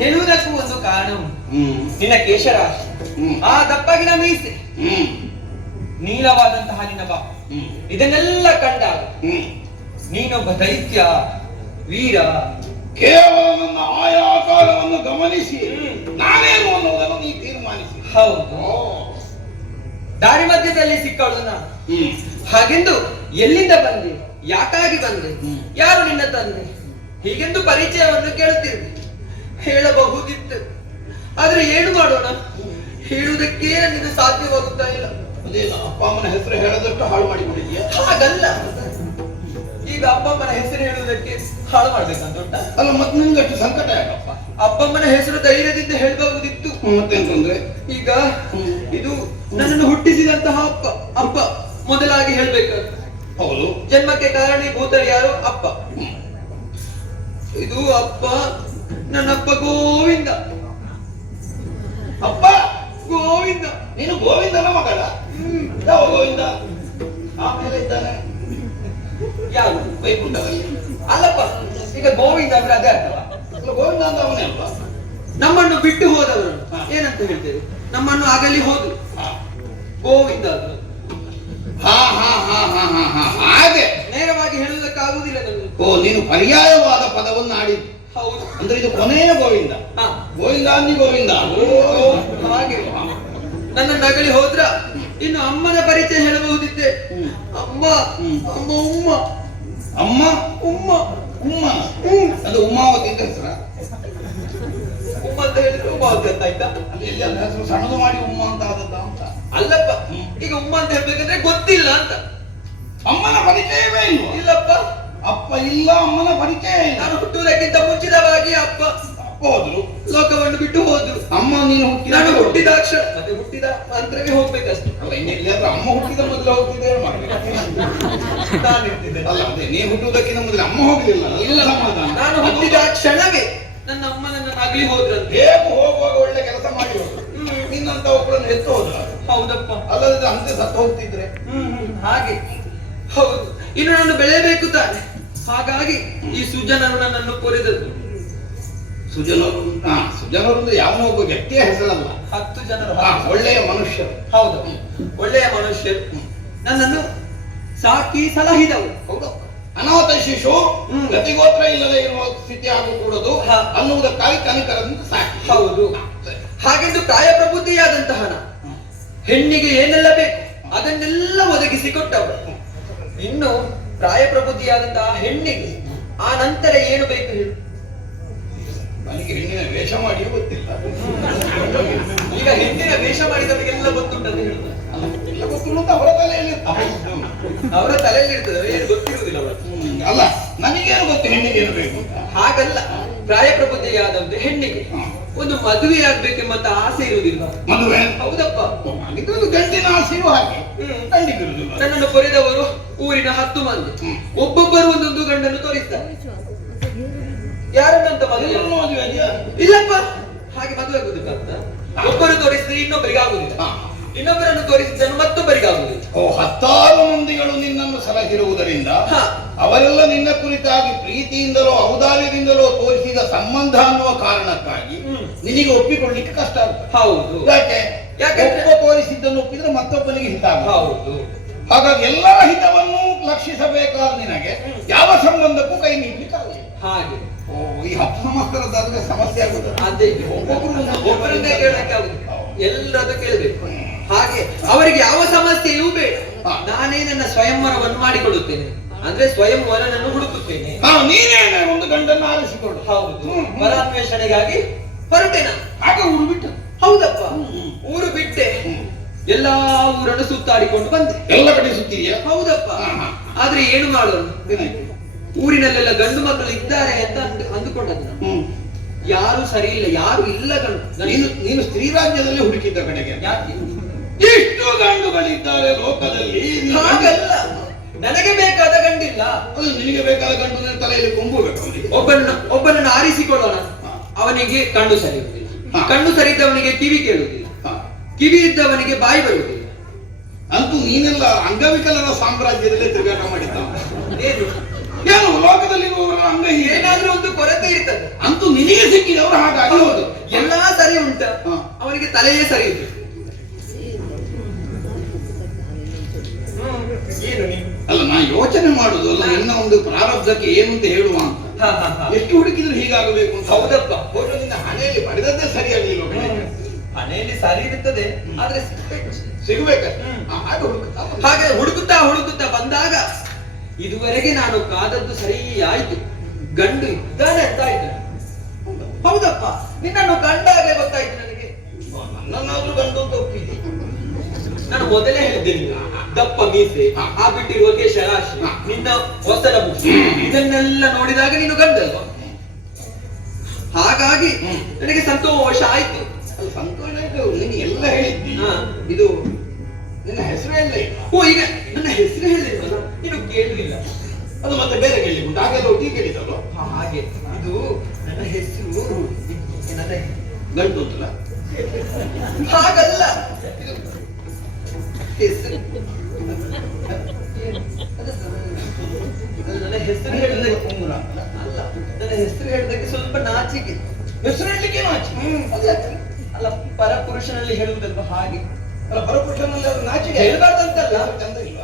ಹೇಳುವುದಕ್ಕೂ ಒಂದು ಕಾರಣ ಉಂಟು. ನಿನ್ನ ಕೇಶರಾಶಿ, ಆ ದಪ್ಪಗಿನ ಮೀಸೆ, ನೀಲವಾದಂತಹ ನಿನ್ನ ಬಾ, ಇದನ್ನೆಲ್ಲ ಕಂಡಾಗ ನೀನೊಬ್ಬ ದೈತ್ಯ ವೀರ. ಕೇವಲ ನನ್ನ ಆಯಾ ಆಕಾರವನ್ನು ಗಮನಿಸಿ ನಾನೇನು ಅನ್ನೋದನ್ನು ನೀ ತೀರ್ಮಾನಿಸಿ. ಹೌದು, ದಾರಿ ಮಧ್ಯದಲ್ಲಿ ಸಿಕ್ಕಳು ನಾನು. ಹಾಗೆಂದು ಎಲ್ಲಿಂದ ಬಂದೆ, ಯಾಕಾಗಿ ಬಂದೆ, ಯಾರು ನಿನ್ನ ತಂದೆ, ಹೀಗೆಂದು ಪರಿಚಯವನ್ನು ಕೇಳುತ್ತಿರುವೆ. ಹೇಳಬಹುದಿತ್ತು, ಆದ್ರೆ ಏನು ಮಾಡೋಣ, ಹೇಳುವುದಕ್ಕೆ ನನಗೆ ಸಾಧ್ಯವಾಗುತ್ತಾ ಇಲ್ಲ. ಅದೇನು ಅಪ್ಪ ಅಮ್ಮನ ಹೆಸರು ಹೇಳದಷ್ಟು ಹಾಳು ಮಾಡಿಕೊಂಡಿದ್ಯಾ? ಹಾಗಲ್ಲ, ಈಗ ಅಪ್ಪ ಅಮ್ಮನ ಹೆಸರು ಹೇಳುವುದಕ್ಕೆ ಹಾಳು ಮಾಡ್ಬೇಕಂತ ಉಂಟ? ಅಲ್ಲ, ಮತ್ತೆ ನಿನ್ಗಷ್ಟು ಸಂಕಟ ಯಾಕಪ್ಪ? ಅಪ್ಪ ಅಮ್ಮನ ಹೆಸರು ಧೈರ್ಯದಿಂದ ಹೇಳ್ಬಹುದಿತ್ತು. ಮತ್ತೇಂತಂದ್ರೆ ಈಗ ಇದು ನನ್ನನ್ನು ಹುಟ್ಟಿಸಿದಂತಹ ಅಪ್ಪ ಮೊದಲಾಗಿ ಹೇಳ್ಬೇಕಾದ್ರೆ. ಹೌದು, ಜನ್ಮಕ್ಕೆ ಕಾರಣೀಭೂತರು ಯಾರು? ಅಪ್ಪ. ಇದು ಅಪ್ಪ, ನನ್ನಪ್ಪ ಗೋವಿಂದ. ಅಪ್ಪ ಗೋವಿಂದ. ನೀನು ಗೋವಿಂದನ ಮಗಳ? ಯಾವ ಗೋವಿಂದ? ಆಮೇಲೆ ಇದ್ದಾನೆ ಯಾರು? ವೈಕುಂಠದಲ್ಲಿ. ಅಲ್ಲಪ್ಪ, ಈಗ ಗೋವಿಂದ ಅಂದ್ರೆ ಅದೇ ಅರ್ಥವಾ? ಅಲ್ಲ, ಗೋವಿಂದ ಅಂತ ಅವನೇ ಅಲ್ವಾ? ನಮ್ಮನ್ನು ಬಿಟ್ಟು ಹೋದವರು ಏನಂತ ಹೇಳ್ತೇವೆ? ನಮ್ಮನ್ನು ಆಗಲಿ ಹೋದ್ರು ಗೋವಿಂದ ಅದು. ಹಾಗೆ ನೇರವಾಗಿ ಹೇಳುವುದಕ್ಕಾಗುವುದಿಲ್ಲ ನನಗೆ. ಓ, ನೀನು ಪರ್ಯಾಯವಾದ ಪದವನ್ನು ಆಡಿದ್ದು. ಹೌದು. ಅಂದ್ರೆ ಇದು ಕೊನೆಯ ಗೋವಿಂದ. ಗೋವಿಂದ ಅಂದಿ ಗೋವಿಂದ. ಹಾಗೆ ನನ್ನ ನಗಲಿ ಹೋದ್ರ ಇನ್ನು ಅಮ್ಮನ ಪರಿಚಯ ಹೇಳಬಹುದಿತ್ತೆ. ಅಮ್ಮ, ಅಮ್ಮ, ಉಮ್ಮ. ಅಮ್ಮ, ಉಮ್ಮ, ಉಮ್ಮ. ಅದು ಉಮಾವತಿ ಅಂತ ಹೆಸರ? ಉಮ್ಮ ಅಂತ ಹೇಳಿದ್ರೆ ಉಮಾವತಿ ಅಂತ ಆಯ್ತಾ? ಅಲ್ಲಿ ಎಲ್ಲಿ ಅದ್ರ ಹೆಸರು ಸಣ್ಣದು ಮಾಡಿ ಉಮ್ಮ ಅಂತ ಆದದ್ದ ಅಂತ? ಅಲ್ಲಪ್ಪ, ಈಗ ಉಮ್ಮ ಅಂತ ಹೇಳ್ಬೇಕಂದ್ರೆ ಗೊತ್ತಿಲ್ಲ ಅಂತ. ಅಮ್ಮನ ಪರಿಚಯವೇ ಇಲ್ವಾ? ಇಲ್ಲಪ್ಪ, ಅಪ್ಪ ಇಲ್ಲ, ಅಮ್ಮನ ಪರಿಚಯ ಇಲ್ಲ. ನಾನು ಹುಟ್ಟುವುದಕ್ಕಿಂತ ಮುಂಚಿತವಾಗಿ ಅಪ್ಪ ಹೋದ್ರು, ಲೋಕವನ್ನು ಬಿಟ್ಟು ಹೋದ್ರು. ಅಮ್ಮ ನೀನು ಹುಟ್ಟಿ ನಾನು ಹುಟ್ಟಿದಾಕ್ಷಣ ಮತ್ತೆ ಹುಟ್ಟಿದ ಮಂತ್ರವೇ ಹೋಗ್ಬೇಕಷ್ಟೇ. ಅಲ್ಲ, ಇನ್ನೆಲ್ಲಿಯಾದ್ರೂ ಅಮ್ಮ ಹುಟ್ಟಿದ ಮೊದಲು ಹೋಗ್ತಿದ್ದೆ ಮಾಡ್ಬೇಕು. ನಾನು ಇರ್ತಿದ್ದೆ. ಅಲ್ಲ, ಅದೇ ನೀ ಹುಟ್ಟುವುದಕ್ಕಿಂತ ಮೊದಲು ಅಮ್ಮ ಹೋಗ್ಲಿಲ್ಲ. ಇಲ್ಲ ಸಮಾಧಾನ. ನಾನು ಹುಟ್ಟಿದ ಕ್ಷಣವೇ ನನ್ನ ಅಮ್ಮ ನನ್ನ ನಗಲಿ ಹೋದ್ರಂತೆ. ಹೇಗೂ ಹೋಗುವಾಗ ಒಳ್ಳೆ ಕೆಲಸ ಮಾಡಿ ಹೋದ್ರು. ನಿನ್ನಂತ ಒಬ್ಬಳನ್ನು ಎತ್ತು ಹೋದ್ರ. ಹೌದಪ್ಪ. ಅಲ್ಲದೆ ಅಂತೆ ಸತ್ತು ಹೋಗ್ತಿದ್ರೆ. ಹಾಗೆ ಹೌದು. ಇನ್ನು ನಾನು ಬೆಳೆಯಬೇಕು ತಾನೆ, ಹಾಗಾಗಿ ಈ ಸುಜನರು ನನ್ನನ್ನು ಕೊರೆದದ್ದು. ಸುಜನರು? ಸುಜನರು ಯಾವನೋ ಒಬ್ಬ ವ್ಯಕ್ತಿಯ ಹೆಸರಲ್ಲ, 10 ಜನರು. ಒಳ್ಳೆಯ ಮನುಷ್ಯರು. ಹೌದು, ಒಳ್ಳೆಯ ಮನುಷ್ಯರು ನನ್ನನ್ನು ಸಾಕಿ ಸಲಹಿದವು. ಹೌದು, ಅನಾಥ ಶಿಶು ಗತಿಗೋತ್ರ ಇಲ್ಲದೆ ಇರುವ ಸ್ಥಿತಿ ಆಗಕೂಡದು ಅನ್ನುವುದಕ್ಕಾಗಿ ಕನಿಕರದಿಂದ ಸಾಕಿ. ಹೌದು, ಹಾಗೆಂದು ಪ್ರಾಯ ಪ್ರಬುದ್ಧಿಯಾದಂತಹ ಹೆಣ್ಣಿಗೆ ಏನೆಲ್ಲ ಬೇಕು ಅದನ್ನೆಲ್ಲ ಒದಗಿಸಿಕೊಟ್ಟವರು. ಇನ್ನು ಪ್ರಾಯ ಪ್ರಬುದ್ಧಿಯಾದಂತಹ ಹೆಣ್ಣಿಗೆ ಆ ನಂತರ ಏನು ಬೇಕು ಹೇಳು? ನನಗೆ ಹೆಣ್ಣಿನ ವೇಷ ಮಾಡಿಯೂ ಗೊತ್ತಿಲ್ಲ. ಈಗ ಹೆಣ್ಣಿನ ವೇಷ ಮಾಡಿದವರಿಗೆಲ್ಲ ಗೊತ್ತುಂಟಂತ ಹೇಳುದು. ಎಲ್ಲ ಗೊತ್ತಿಲ್ಲ ಅಂತ ಅವರ ತಲೆಯಲ್ಲಿ ಅವರ ತಲೆಯಲ್ಲಿ ಇರ್ತದೆ, ಏನು ಗೊತ್ತಿರುವುದಿಲ್ಲ ಅವರು. ಅಲ್ಲ, ನನಗೇನು ಗೊತ್ತು ಹೆಣ್ಣಿಗೇನು ಬೇಕು ಅಂತ. ಹಾಗಲ್ಲ, ಪ್ರಾಯ ಪ್ರಬುದ್ಧಿಗೆ ಆದಂತೆ ಹೆಣ್ಣಿಗೆ ಒಂದು ಮದುವೆ ಆಗ್ಬೇಕೆಂಬಂತ ಆಸೆ ಇರುವುದಿಲ್ಲ. ಮದುವೆ ಹೌದಪ್ಪ. ಇದೊಂದು ಗಂಡಿನ ಆಸೆಯೂ ಹಾಗೆ ಖಂಡಿತಿರುವುದಿಲ್ಲ. ನನ್ನನ್ನು ಕೊರೆದವರು ಊರಿನ 10 ಮಂದಿ, ಒಬ್ಬೊಬ್ಬರು ಒಂದೊಂದು ಗಂಡನ್ನು ತೋರಿಸ್ತಾರೆ. ಯಾರನ್ನಂತ ಮದುವೆ? ಮದುವೆ ಇದೆಯಾ? ಇಲ್ಲಪ್ಪ, ಹಾಗೆ ಮದುವೆ ಆಗುದಕ್ಕಂತ ಒಬ್ಬರು ತೋರಿಸಿದ್ರೆ ಇನ್ನೊಬ್ಬರಿಗೆ ಆಗುದಿಲ್ಲ, ಇನ್ನೊಬ್ಬರನ್ನು ತೋರಿಸಿದ್ದನ್ನು ಮತ್ತೊಬ್ಬರಿಗೆ ಆಗುದಿಲ್ಲ. ಓ, 10 ಮಂದಿಗಳು ನಿನ್ನನ್ನು ಸಲಹಿರುವುದರಿಂದ ಅವರೆಲ್ಲ ನಿನ್ನ ಕುರಿತಾಗಿ ಪ್ರೀತಿಯಿಂದಲೋ ಔದಾರ್ಯದಿಂದಲೋ ತೋರಿಸಿದ ಸಂಬಂಧ ಅನ್ನುವ ಕಾರಣಕ್ಕಾಗಿ ನಿನಗೆ ಒಪ್ಪಿಕೊಳ್ಳಿಕ್ಕೆ ಕಷ್ಟ ಆಗುತ್ತೆ. ಹೌದು. ಯಾಕೆಂದ್ರೆ ಒಬ್ಬ ತೋರಿಸಿದ್ದನ್ನು ಒಪ್ಪಿದ್ರೆ ಮತ್ತೊಬ್ಬನಿಗೆ ಹಿತ ಆಗುತ್ತೆ. ಹೌದು. ಹಾಗಾಗಿ ಎಲ್ಲಾ ಹಿತವನ್ನು ಲಕ್ಷಿಸಬೇಕಾದ ನಿನಗೆ ಯಾವ ಸಂಬಂಧಕ್ಕೂ ಕೈ ನೀಡಲಿಕ್ಕಾಗಲ್ಲ. ಹಾಗೆ ಓ, ಈ 10 ಸಂವತ್ಸರದಾದ್ರೆ ಸಮಸ್ಯೆ ಆಗುತ್ತದೆ. ಅದೇ ಒಬ್ಬರನ್ನೇ ಕೇಳಕ್ಕೆ ಆಗುದಿಲ್ಲ, ಎಲ್ಲರದ್ದು ಕೇಳಬೇಕು. ಹಾಗೆ ಅವರಿಗೆ ಯಾವ ಸಮಸ್ಯೆಯೂ ಬೇಡ, ನಾನೇ ನನ್ನ ಸ್ವಯಂವರವನ್ನು ಮಾಡಿಕೊಡುತ್ತೇನೆ. ಅಂದ್ರೆ ಸ್ವಯಂ ವರನನ್ನು ಹುಡುಕುತ್ತೇನೆ. ನೀನೇ ಒಂದು ಗಂಡನ್ನು ಆರಿಸಿಕೊಡು. ಹೌದು, ವರಾನ್ವೇಷಣೆಗಾಗಿ ಹೊರಟೆ ನಾನು. ಆಗ ಊರು ಬಿಟ್ಟು. ಹೌದಪ್ಪ, ಊರು ಬಿಟ್ಟೆ, ಎಲ್ಲಾ ಊರನ್ನು ಸುತ್ತಾಡಿಕೊಂಡು ಬಂದೆ. ಎಲ್ಲ ಕಡೆ ಸುತ್ತೀಯ? ಹೌದಪ್ಪ. ಆದ್ರೆ ಏನು ಮಾಡೋಣ, ಊರಿನಲ್ಲೆಲ್ಲ ಗಂಡು ಮಕ್ಕಳು ಇದ್ದಾರೆ ಅಂತ ಅಂದುಕೊಂಡದ್ದು ನಾನು. ಯಾರು ಸರಿ ಇಲ್ಲ, ಯಾರು ಇಲ್ಲ ನೀನು ಸ್ತ್ರೀ ರಾಜ್ಯದಲ್ಲಿ ಹುಡುಕಿದ್ದ ಕಡೆಗೆ ಯಾಕೆ ಇಷ್ಟು ಗಂಡುಗಳಿದ್ದಾರೆ ಲೋಕದಲ್ಲಿ. ಹಾಗಲ್ಲ, ನನಗೆ ಬೇಕಾದ ಗಂಡಿಲ್ಲ. ಅದು ನಿನಗೆ ಬೇಕಾದ ಗಂಡು ನಿನ್ನ ತಲೆಯಲ್ಲಿ ಕೊಂಬು ಬೇಕು. ಒಬ್ಬನನ್ನು ಆರಿಸಿಕೊಳ್ಳೋಣ. ಅವನಿಗೆ ಕಣ್ಣು ಸರಿ ಇರುವುದಿಲ್ಲ, ಕಣ್ಣು ಸರಿ ಇದ್ದವನಿಗೆ ಕಿವಿ ಕೇಳುವುದಿಲ್ಲ, ಕಿವಿ ಇದ್ದವನಿಗೆ ಬಾಯಿ ಬರುವುದಿಲ್ಲ. ಅಂತೂ ನೀನೆಲ್ಲ ಅಂಗವಿಕಲರ ಸಾಮ್ರಾಜ್ಯದಲ್ಲೇ ತಿರುಗಾಟ ಮಾಡಿದ್ದ. ಏನು ಲೋಕದಲ್ಲಿರುವವರ ಅಂಗ ಏನಾದ್ರೂ ಒಂದು ಕೊರತೆ ಇರ್ತದೆ. ಅಂತೂ ನಿನಗೆ ಸಿಕ್ಕಿದವರು ಹಾಗಾಗಿ. ಹೌದು, ಎಲ್ಲಾ ಸರಿ ಉಂಟ, ಅವನಿಗೆ ತಲೆಯೇ ಸರಿ ಇದೆ. ಅಲ್ಲ, ನಾ ಯೋಚನೆ ಮಾಡುದು ಅಲ್ಲ, ನಿನ್ನ ಒಂದು ಪ್ರಾರಬ್ಧಕ್ಕೆ ಏನು ಅಂತ ಹೇಳುವ ಅಂತ. ಎಷ್ಟು ಹುಡುಕಿದ್ರು ಹೀಗಾಗಬೇಕು ಅಂತ. ಹೌದಪ್ಪ, ಹೋಟು ನಿನ್ನ ಹಣೆಯಲ್ಲಿ ಪಡೆದದ್ದೇ ಸರಿಯಾಗಲಿಲ್ಲ. ಮನೆಯಲ್ಲಿ ಸರಿ ಇರುತ್ತದೆ, ಆದ್ರೆ ಸಿಗಬೇಕ. ಹಾಗೆ ಹುಡುಕುತ್ತಾ ಹುಡುಕುತ್ತಾ ಬಂದಾಗ ಇದುವರೆಗೆ ನಾನು ಕಾದದ್ದು ಸರಿ ಆಯ್ತು, ಗಂಡು ಇದ್ದಾನೆ ಅಂತ ಆಯ್ತು. ಹೌದಪ್ಪ, ನಿನ್ನನ್ನು ಕಂಡಾಗೆ ಗೊತ್ತಾಯ್ತು ನನಗೆ. ನನ್ನನ್ನಾದ್ರೂ ಗಂಡು ಅಂತ ಒಪ್ಪಿದೆ. ನಾನು ಮೊದಲೇ ಹೇಳಿದ್ದೇನೆ, ದಪ್ಪ ಮೀಸೆ, ಆ ಬಿಟ್ಟಿರುವ ಕೇಶ ರಾಶಿ, ನಿನ್ನ ಹೊಸಲ ಮುಖ, ಇದನ್ನೆಲ್ಲ ನೋಡಿದಾಗ ನೀನು ಗಂಡಲ್ವ. ಹಾಗಾಗಿ ನನಗೆ ಸಂತೋಷ ಆಯ್ತು. ಸಂತೋಷ ಆಯ್ತು. ನೀನು ಎಲ್ಲ ಹೇಳಿದ್ದಿ. ಇದು ನಿನ್ನ ಹೆಸರು ಹೇಳಿ. ಓ, ಈಗ ನನ್ನ ಹೆಸರು ಹೇಳಿದ್ವಲ್ಲ, ನೀನು ಕೇಳಲಿಲ್ಲ. ಅದು ಮತ್ತೆ ಬೇರೆ ಕೇಳಿ ಉಂಟು, ಹಾಗೆಲ್ಲ ಒಟ್ಟಿಗೆ ಕೇಳಿದಲ್ವ. ಹಾಗೆ ಇದು ನನ್ನ ಹೆಸರು, ನನ್ನ ಗಂಟು ಉಂಟಲ್ಲ. ಹಾಗಲ್ಲ, ಹೆಸರು ನನ್ನ ಹೆಸರು ಹೇಳಿದಕ್ಕೆ ಕುಂಗುರ ಅಲ್ಲ, ನನ್ನ ಹೆಸರು ಹೇಳಿದಕ್ಕೆ ಸ್ವಲ್ಪ ನಾಚಿಕೆ. ಹೆಸರು ಹೇಳಲಿಕ್ಕೆ ನಾಚಿಕೆ? ಅಲ್ಲ, ಪರಪುರುಷನಲ್ಲಿ ಹೇಳುವುದಲ್ವ ಹಾಗೆ. ಅಲ್ಲ, ಪರಪುರುಷನಲ್ಲಿ ನಾಚಿಕೆ ಹೇಳ್ಬಾರ್ದಂತಲ್ಲ, ಚಂದ ಇಲ್ಲ.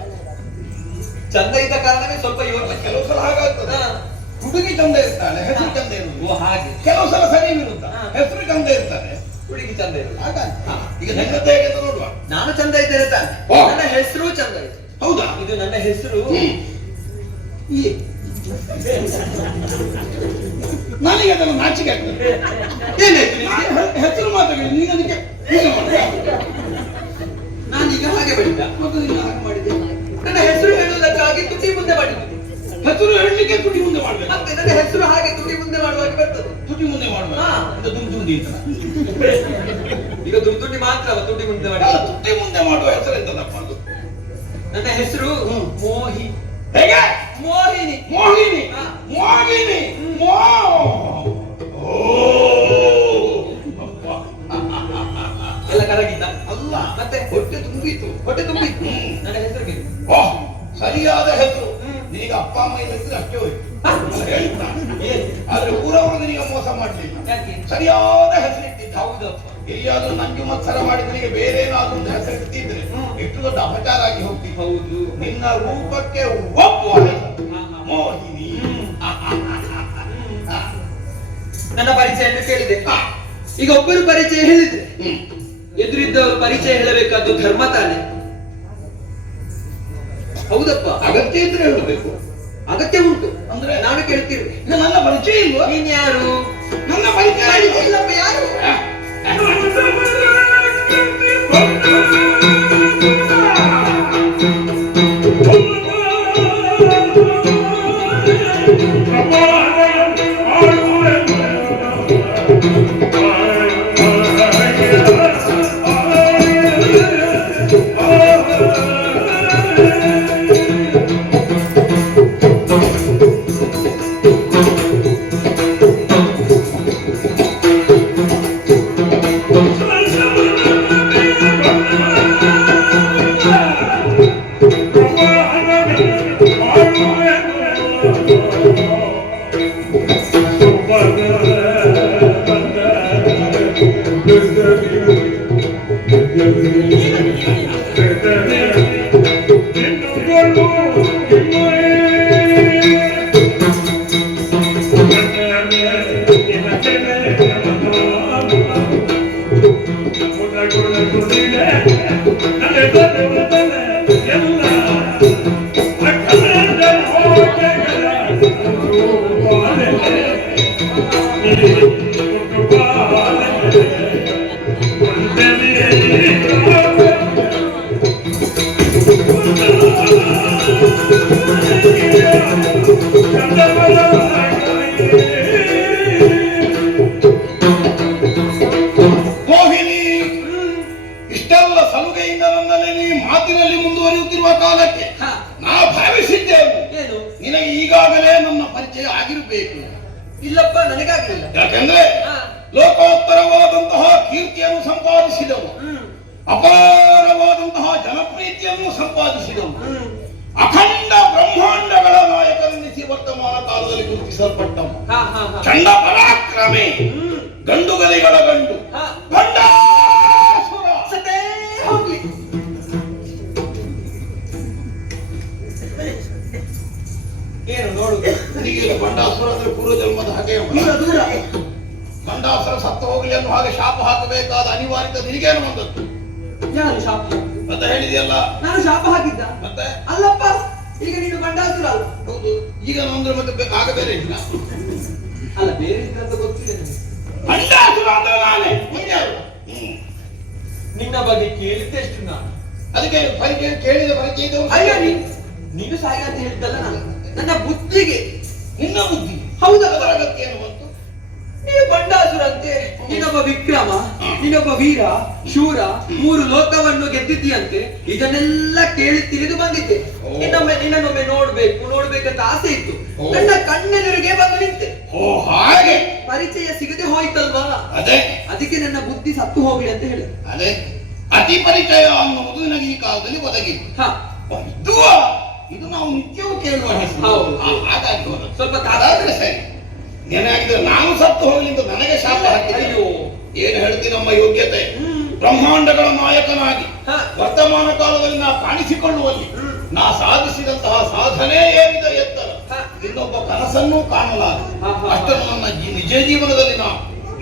ಚಂದ ಇದ್ದ ಕಾರಣವೇ ಸ್ವಲ್ಪ ಯೋಚನೆ. ಕೆಲವು ಸಲ ಹಾಗಾಗ್ತದೆ. ಹುಡುಗಿ ಚಂದ ಇರ್ತಾಳೆ, ಹೆಸರು ಚಂದ ಇರುವುದು. ಓ ಹಾಗೆ. ಕೆಲವು ಸಲ ಸರಿ ವಿರುದ್ಧ, ಹೆಸರು ಚಂದ ಇರ್ತಾರೆ, ಹುಡುಗಿ ಚಂದ ಇರುವುದು. ಆಗ ಈಗ ನನ್ನದ್ದು ಹೇಗೆ ಅಂತ ನೋಡುವ. ನಾನು ಚಂದ ಇದ್ದೇನೆ ತಾನೆ, ನನ್ನ ಹೆಸರು ಚಂದ ಇದೆ. ಹೌದಾ? ಇದು ನನ್ನ ಹೆಸರು. ನನಗೆ ಅದನ್ನು ನಾಚಿಕೆ ಆಗ್ತದೆ. ಏನಾಯ್ತು ನಿನಗೆ? ಹೆಸರು ಮಾತಾಡಿ ನೀನು ಅದಕ್ಕೆ ನಾನೀಗ ಹಾಗೆ ಮಾಡಿದ್ದ, ಮತ್ತು ನೀನು ಹಾಗೆ ಮಾಡಿದೆ. ನನ್ನ ಹೆಸರು ಹೇಳುವುದಕ್ಕಾಗಿ ತುಟಿ ಮುಂದೆ ಮಾಡಿದ್ದೆ. ಹೆಸರು ಹೇಳಲಿಕ್ಕೆ ತುಟಿ ಮುಂದೆ ಮಾಡ್ಬೇಕು. ಮತ್ತೆ ನನ್ನ ಹೆಸರು ಹಾಗೆ ತುಟಿ ಮುಂದೆ ಮಾಡುವಾಗ ಬರ್ತದೆ. ತುಟಿ ಮುಂದೆ ಮಾಡುವ ದುಂಡಿ ಅಂತ. ಈಗ ದುರ್ದುಂಡಿ ಮಾತ್ರ ತುಟಿ ಮುಂದೆ ಮಾಡಿ. ತುಟಿ ಮುಂದೆ ಮಾಡುವ ಹೆಸರು ಎಂತದಪ್ಪ ಅದು? ನನ್ನ ಹೆಸರು ಮೋಹಿ. ಹೇಗೆ? ಮೋಹಿನಿ. ಮೋಹಿನಿ. ಮೋಹಿನಿ. ಎಲ್ಲ ಕರಗಿದ್ದ ಅಲ್ಲ, ಮತ್ತೆ ಹೊಟ್ಟೆ ತುಂಬಿತು. ಹೊಟ್ಟೆ ತುಂಬಿತ್ತು. ನನ್ನ ಹೆಸರಿಗೆ ಸರಿಯಾದ ಹೆಸರು. ನಿನಗೆ ಅಪ್ಪ ಅಮ್ಮ ಇಲ್ಲದ್ರೆ ಅಷ್ಟೇ ಹೋಯ್ತು. ಹೇಳ್ತಾ ಆದ್ರೆ ಊರವರು ನಿನಗೆ ಮೋಸ ಮಾಡ್ಲಿಲ್ಲ. ಸರಿಯಾದ ಹೆಸರು ಇಟ್ಟಿದ್ದ. ಹೌದಪ್ಪ. ಎಲ್ಲಿಯಾದ್ರೂ ನಂಜು ಮತ್ಸರ ಮಾಡಿದ್ರೆ ಬೇರೆ ಏನಾದ್ರೂ ಒಂದು ಹೆಸರು ಇಟ್ಟಿದ್ರೆ ಎಷ್ಟು ದೊಡ್ಡ ಅಪಚಾರ ಆಗಿ ಹೋಗ್ತಿತ್ತು. ಹೌದು. ನಿನ್ನ ರೂಪಕ್ಕೆ ಒಪ್ಪುವ ಮೋಹಿನಿ. ನನ್ನ ಪರಿಚಯವನ್ನು ಕೇಳಿದೆ. ಈಗ ಒಬ್ಬರು ಪರಿಚಯ ಹೇಳಿದ್ರೆ ಎದುರಿದ್ದವರು ಪರಿಚಯ ಹೇಳಬೇಕಾದ್ದು ಧರ್ಮ ತಾನೆ. ಹೌದಪ್ಪ, ಅಗತ್ಯ ಇದ್ರೆ ಹೇಳಬೇಕು. ಅಗತ್ಯ ಉಂಟು ಅಂದ್ರೆ ನಾನು ಕೇಳ್ತಿರ್ವೆ. ನನ್ನ ಪರಿಚಯ ಇಲ್ವಾ? ನೀನ್ ಯಾರು? ನನ್ನ ನನ್ನ ಪರಿಚಯ ಇಲ್ಲ. ಇಲ್ಲಪ್ಪ, ಯಾರು? ಮೋಹಿನಿ, ಇಷ್ಟೆಲ್ಲ ಸಲುಗೆಯಿಂದ ನನ್ನನ್ನೇ ನೀ ಮಾತಿನಲ್ಲಿ ಮುಂದುವರಿಯುತ್ತಿರುವ ಕಾಲಕ್ಕೆ ಹ, ನಾ ಭಾವಿಸಿದ್ದೇನೆ ಏನು? ನಿನಗೆ ಈಗಾಗಲೇ ನನ್ನ ಪರಿಚಯ ಆಗಿರಬೇಕು. ಇಲ್ಲಪ್ಪ, ನನಗಾಗ್ಲಿಲ್ಲ. ಯಾಕೆಂದ್ರೆ ಹ, ಲೋಕೋತ್ತರವಾದಂತಹ ಕೀರ್ತಿಯನ್ನು ಸಂಪಾದಿಸಿದವು, ಹ್ಮ್, ಅಪಾರವಾದಂತಹ ಜನಪ್ರೀತಿಯನ್ನು ಸಂಪಾದಿಸಿದವು, ಹ್ಮ್, ಅಖಂಡ ಬ್ರಹ್ಮಾಂಡಗಳ ನಾಯಕರೆನಿಸಿ ವರ್ತಮಾನ ಕಾಲದಲ್ಲಿ ಗುರುತಿಸಲ್ಪಟ್ಟವು, ಹ, ಹ, ಹ. ಚಂಡ ಪರಾಕ್ರಮೆ, ಹ್ಮ್, ಗಂಡುಗಲಿಗಳ ಗಂಡು, ಹ. ಭಂಡಾಸುರ. ಸತ್ತೇ ಹೋಗ್ಲಿ. ಏನು ನೋಡುದು? ನಿನಗೆ ಭಂಡಾಸುರ ಅಂದ್ರೆ ಪೂರ್ವ ಜನ್ಮದ ಹಾಗೆ ದೂರ ದೂರ. ಭಂಡಾಸುರ ಸತ್ತು ಹೋಗಲಿ ಅನ್ನೋ ಹಾಗೆ ಶಾಪ ಹಾಕಬೇಕಾದ ಅನಿವಾರ್ಯತೆ ನಿನಗೇನು ಬಂದದ್ದು ಯಾರು ಶಾಪ? ಅಂತ ಹೇಳಿದೆಯಲ್ಲ. ನಾನು ಶಾಪ ಹಾಕಿದ್ದ? ಮತ್ತೆ ಅಲ್ಲಪ್ಪ, ಈಗ ನೀನು ಗಂಡಾಸುರ ಅಲ್ಲ. ಹೌದು, ಈಗ ಅಂದ್ರೆ ಮತ್ತೆ ಆಗ ಬೇರೆ ಇಲ್ಲ. ಅಲ್ಲ, ಬೇರೆ ಇದ್ರಂತ ಗೊತ್ತಿಲ್ಲ ನನಗೆ. ಭಂಡಾಸುರ ಅಂದ್ರೆ ನಾನೇ ಮುಂದೆ ಅಲ್ಲ. ನಿನ್ನ ಬಗ್ಗೆ ಕೇಳಿದ್ದೆಷ್ಟು ನಾನು. ಅದಕ್ಕೆ ಪರಿಚಯ ಕೇಳಿದ ಪರಿಚಯ ಇದ್ದವರು ಅಯ್ಯ, ನೀನು ಸಾಯಿ ಅಂತ ಹೇಳಿದ್ದಲ್ಲ ನಾನು. ನನ್ನ ಬುದ್ಧಿಗೆ. ನಿನ್ನ ಬುದ್ಧಿ ಹೌದಾ? ಅದರ ಅಗತ್ಯ ಏನು ಬಂತು? ನೀ ಗಂಡಾಸುರಂತೆ, ನೀನೊಬ್ಬ ವಿಕ್ರಮ, ನೀನೊಬ್ಬ ವೀರ ಶೂರ, 3 ಲೋಕವನ್ನು ಗೆದ್ದಿದ್ದೀಯಂತೆ. ಇದನ್ನೆಲ್ಲ ಕೇಳಿ ತಿಳಿದು ಬಂದಿದ್ದೆ. ನಿನ್ನನ್ನೊಮ್ಮೆ ನೋಡ್ಬೇಕಂತ ಆಸೆ ಇತ್ತು. ನನ್ನ ಕಣ್ಣೆದುರಿಗೆ ಬಂದು ನಿಂತೆ. ಓ ಹಾಗೆ ಪರಿಚಯ ಸಿಗದೆ ಹೋಯ್ತಲ್ವಾ? ಅದೇ ಅದಕ್ಕೆ ನನ್ನ ಬುದ್ಧಿ ಸತ್ತು ಹೋಗ್ಲಿ ಅಂತ ಹೇಳಿದೆ. ಅದೇ ಅತಿ ಪರಿಚಯ ಅನ್ನುವುದು ನನಗೆ ಈ ಕಾಲದಲ್ಲಿ ಒದಗಿತ್ತು. ಹ, ಇದು ನಾವು ನಿತ್ಯವೂ ಕೇಳುವ ಹೆಸರು. ಹೌದು. ಹಾಗಾಗಿ ಹೋದದ್ದು. ಸ್ವಲ್ಪ ಅದಾದ್ರೆ ಸರಿ. ಏನಾಗಿದ್ರೆ ನಾನು ಸತ್ತು ಹೋಗ್ಲಿ ಅಂತ ನನಗೆ ಶಾಪ ಹಾಕಿದೆ. ಅಯ್ಯೋ, ಏನು ಹೇಳ್ತೀನಿ, ನಮ್ಮ ಯೋಗ್ಯತೆ ಹ್ಮ್, ಬ್ರಹ್ಮಾಂಡಗಳ ನಾಯಕನಾಗಿ ಹ, ವರ್ತಮಾನ ಕಾಲದಲ್ಲಿ ನಾ ಕಾಣಿಸಿಕೊಳ್ಳುವಲ್ಲಿ ಹ್ಮ್, ನಾ ಸಾಧಿಸಿದಂತಹ ಸಾಧನೆ ಏನಿದೆ ಎತ್ತರ, ಹ, ಇನ್ನೊಬ್ಬ ಕನಸನ್ನೂ ಕಾಣಲಾರ ಹ, ಹ, ಹ. ಅಷ್ಟನ್ನು ನನ್ನ ನಿಜ ಜೀವನದಲ್ಲಿ ನಾ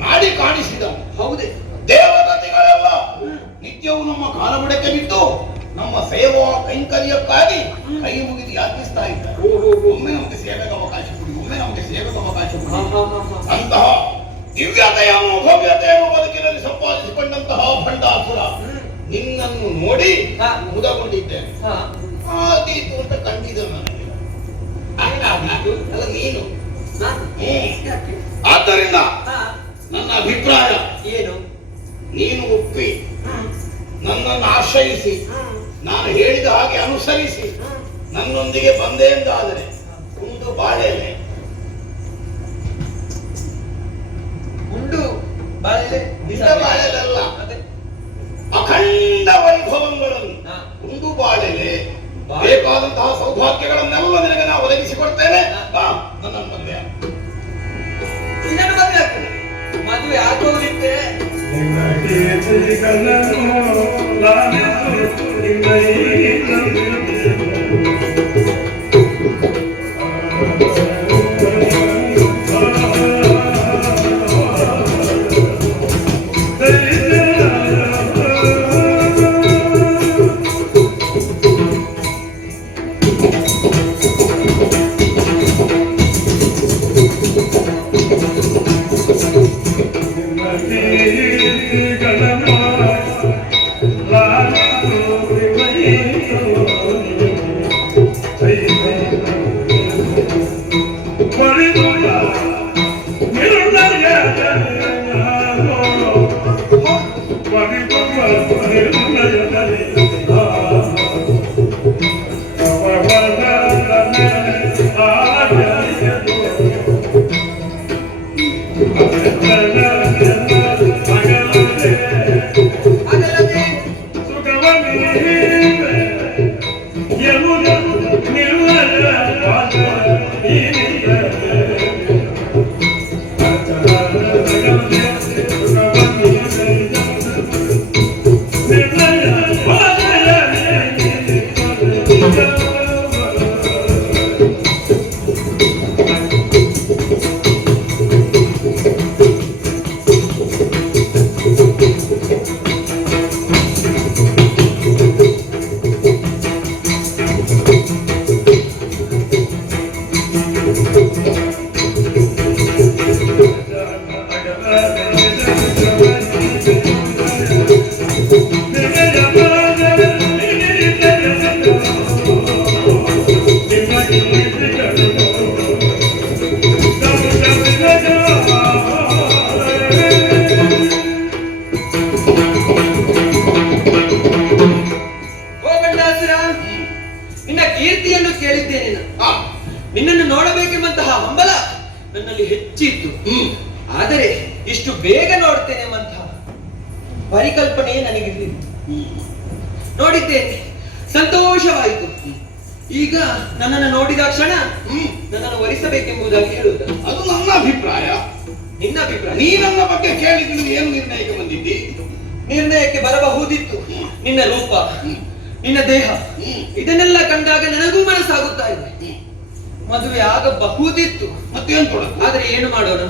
ಮಾಡಿ ಕಾಣಿಸಿದ ಹೌದೇ? ದೇವತೆಗಳೆಲ್ಲ ಹ್ಮ್, ನಿತ್ಯವೂ ನಮ್ಮ ಕಾಲಬುಡಕ್ಕೆ ಬಿದ್ದು ನಮ್ಮ ಸೇವಾ ಕೈಂಕರ್ಯಕ್ಕಾಗಿ ಕೈ ಮುಗಿದು ಯಾಚಿಸ್ತಾ ಇದ್ದಾರೆ. ಒಮ್ಮೆ ನಮಗೆ ಸೇವೆಗೆ ಅವಕಾಶ ಕೊಡಿ, ಒಮ್ಮೆ ನಮಗೆ ಸೇವೆಗೆ ಅವಕಾಶ ಹ, ಕೊಡಿ. ಹ, ಹ, ಹ. ಅಂತಹ ದಿವ್ಯತೆಯನ್ನು ಭವ್ಯತೆಯನ್ನು ಬದುಕಿನಲ್ಲಿ ಸಂಪಾದಿಸಿಕೊಂಡಂತಹ ಭಂಡಾಸುರ ಹ್ಮ್, ನಿನ್ನನ್ನು ನೋಡಿ ಹ, ಮುದಗೊಂಡಿದ್ದೇನೆ. ಹ. ಆದೀತು ಅಂತ ಕಂಡಿದೆ ನನಗೆ. ಅಲ್ಲ ನೀನು. ನಾನು? ಯಾಕೆ? ಆದ್ದರಿಂದ ಹ, ನನ್ನ ಅಭಿಪ್ರಾಯ, ಏನು? ನೀನು ಒಪ್ಪಿ ಹ್ಮ್, ನನ್ನನ್ನು ಆಶ್ರಯಿಸಿ ಹ್ಮ್, ನಾನು ಹೇಳಿದ ಹಾಗೆ ಅನುಸರಿಸಿ ಹ್ಮ್. ನನ್ನೊಂದಿಗೆ ಬಂದೆ ಎಂದಾದರೆ ಒಂದು ಬಾಳೆಲೆ ಉಂಡು ಬಾಳೆ ನಿಜ ಬಾಳೆಲಲ್ಲ, ಅದೇ. ಅಖಂಡ ವೈಭವಗಳನ್ನು ಹ. ಒಂದು ಬಾಳೆಲೆ ಬೇಕಾದಂತಹ ಸೌಭಾಗ್ಯಗಳನ್ನೆಲ್ಲ ನಿನಗೆ ನಾನು ಒದಗಿಸಿಕೊಡ್ತೇನೆ. ಬಾ, ನನ್ನನ್ನು ಮದುವೆ ಆಗು. ನಿನ್ನನ್ನು ಮದುವೆ ಆಗ್ತದೆ. ಮದುವೆ ಆಗೋದಿತ್ತೆ. ನಿನ್ನ ಕೀರ್ತಿಗಳನ್ನು ಲಾಲಿಸು ನಿನ್ನ ಅದಲ್ಲದೆ ಓ ಗಂಡಾಸುರ, ನಿನ್ನ ಕೀರ್ತಿಯನ್ನು ಕೇಳಿದ್ದೇನೆ ನಾನು. ನಿನ್ನನ್ನು ನೋಡಬೇಕೆಂಬಂತಹ ಹಂಬಲ ನನ್ನಲ್ಲಿ ಹೆಚ್ಚಿತ್ತು. ಆದರೆ ಇಷ್ಟು ಬೇಗ ನೋಡ್ತೇನೆ ಎಂಬಂತಹ ಪರಿಕಲ್ಪನೆ ನನಗಿರಲಿಲ್ಲ. ನೋಡಿದ್ದೇನೆ, ಸಂತೋಷವಾಯಿತು. ಈಗ ನನ್ನನ್ನು ನೋಡಿದ ಕ್ಷಣ ನನ್ನನ್ನು ವರಿಸಬೇಕೆಂಬುದಾಗಿ ಹೇಳುವುದು. ಅದು ನನ್ನ ಅಭಿಪ್ರಾಯ. ನಿನ್ನ ಅಭಿಪ್ರಾಯ? ನೀ ನನ್ನ ಬಗ್ಗೆ ಕೇಳಿದ್ರು ಏನು ನಿರ್ಣಯಕ್ಕೆ ಬಂದಿದ್ದಿ? ನಿರ್ಣಯಕ್ಕೆ ಬರಬಹುದಿತ್ತು. ನಿನ್ನ ರೂಪ, ನಿನ್ನ ದೇಹ, ಇದನ್ನೆಲ್ಲ ಕಂಡಾಗ ನನಗೂ ಮನಸ್ಸಾಗುತ್ತಾ ಇದೆ. ಮದುವೆ ಆಗಬಹುದಿತ್ತು. ಮತ್ತೇನ್ ಕೊಡೋದು? ಆದ್ರೆ ಏನು ಮಾಡೋಣ?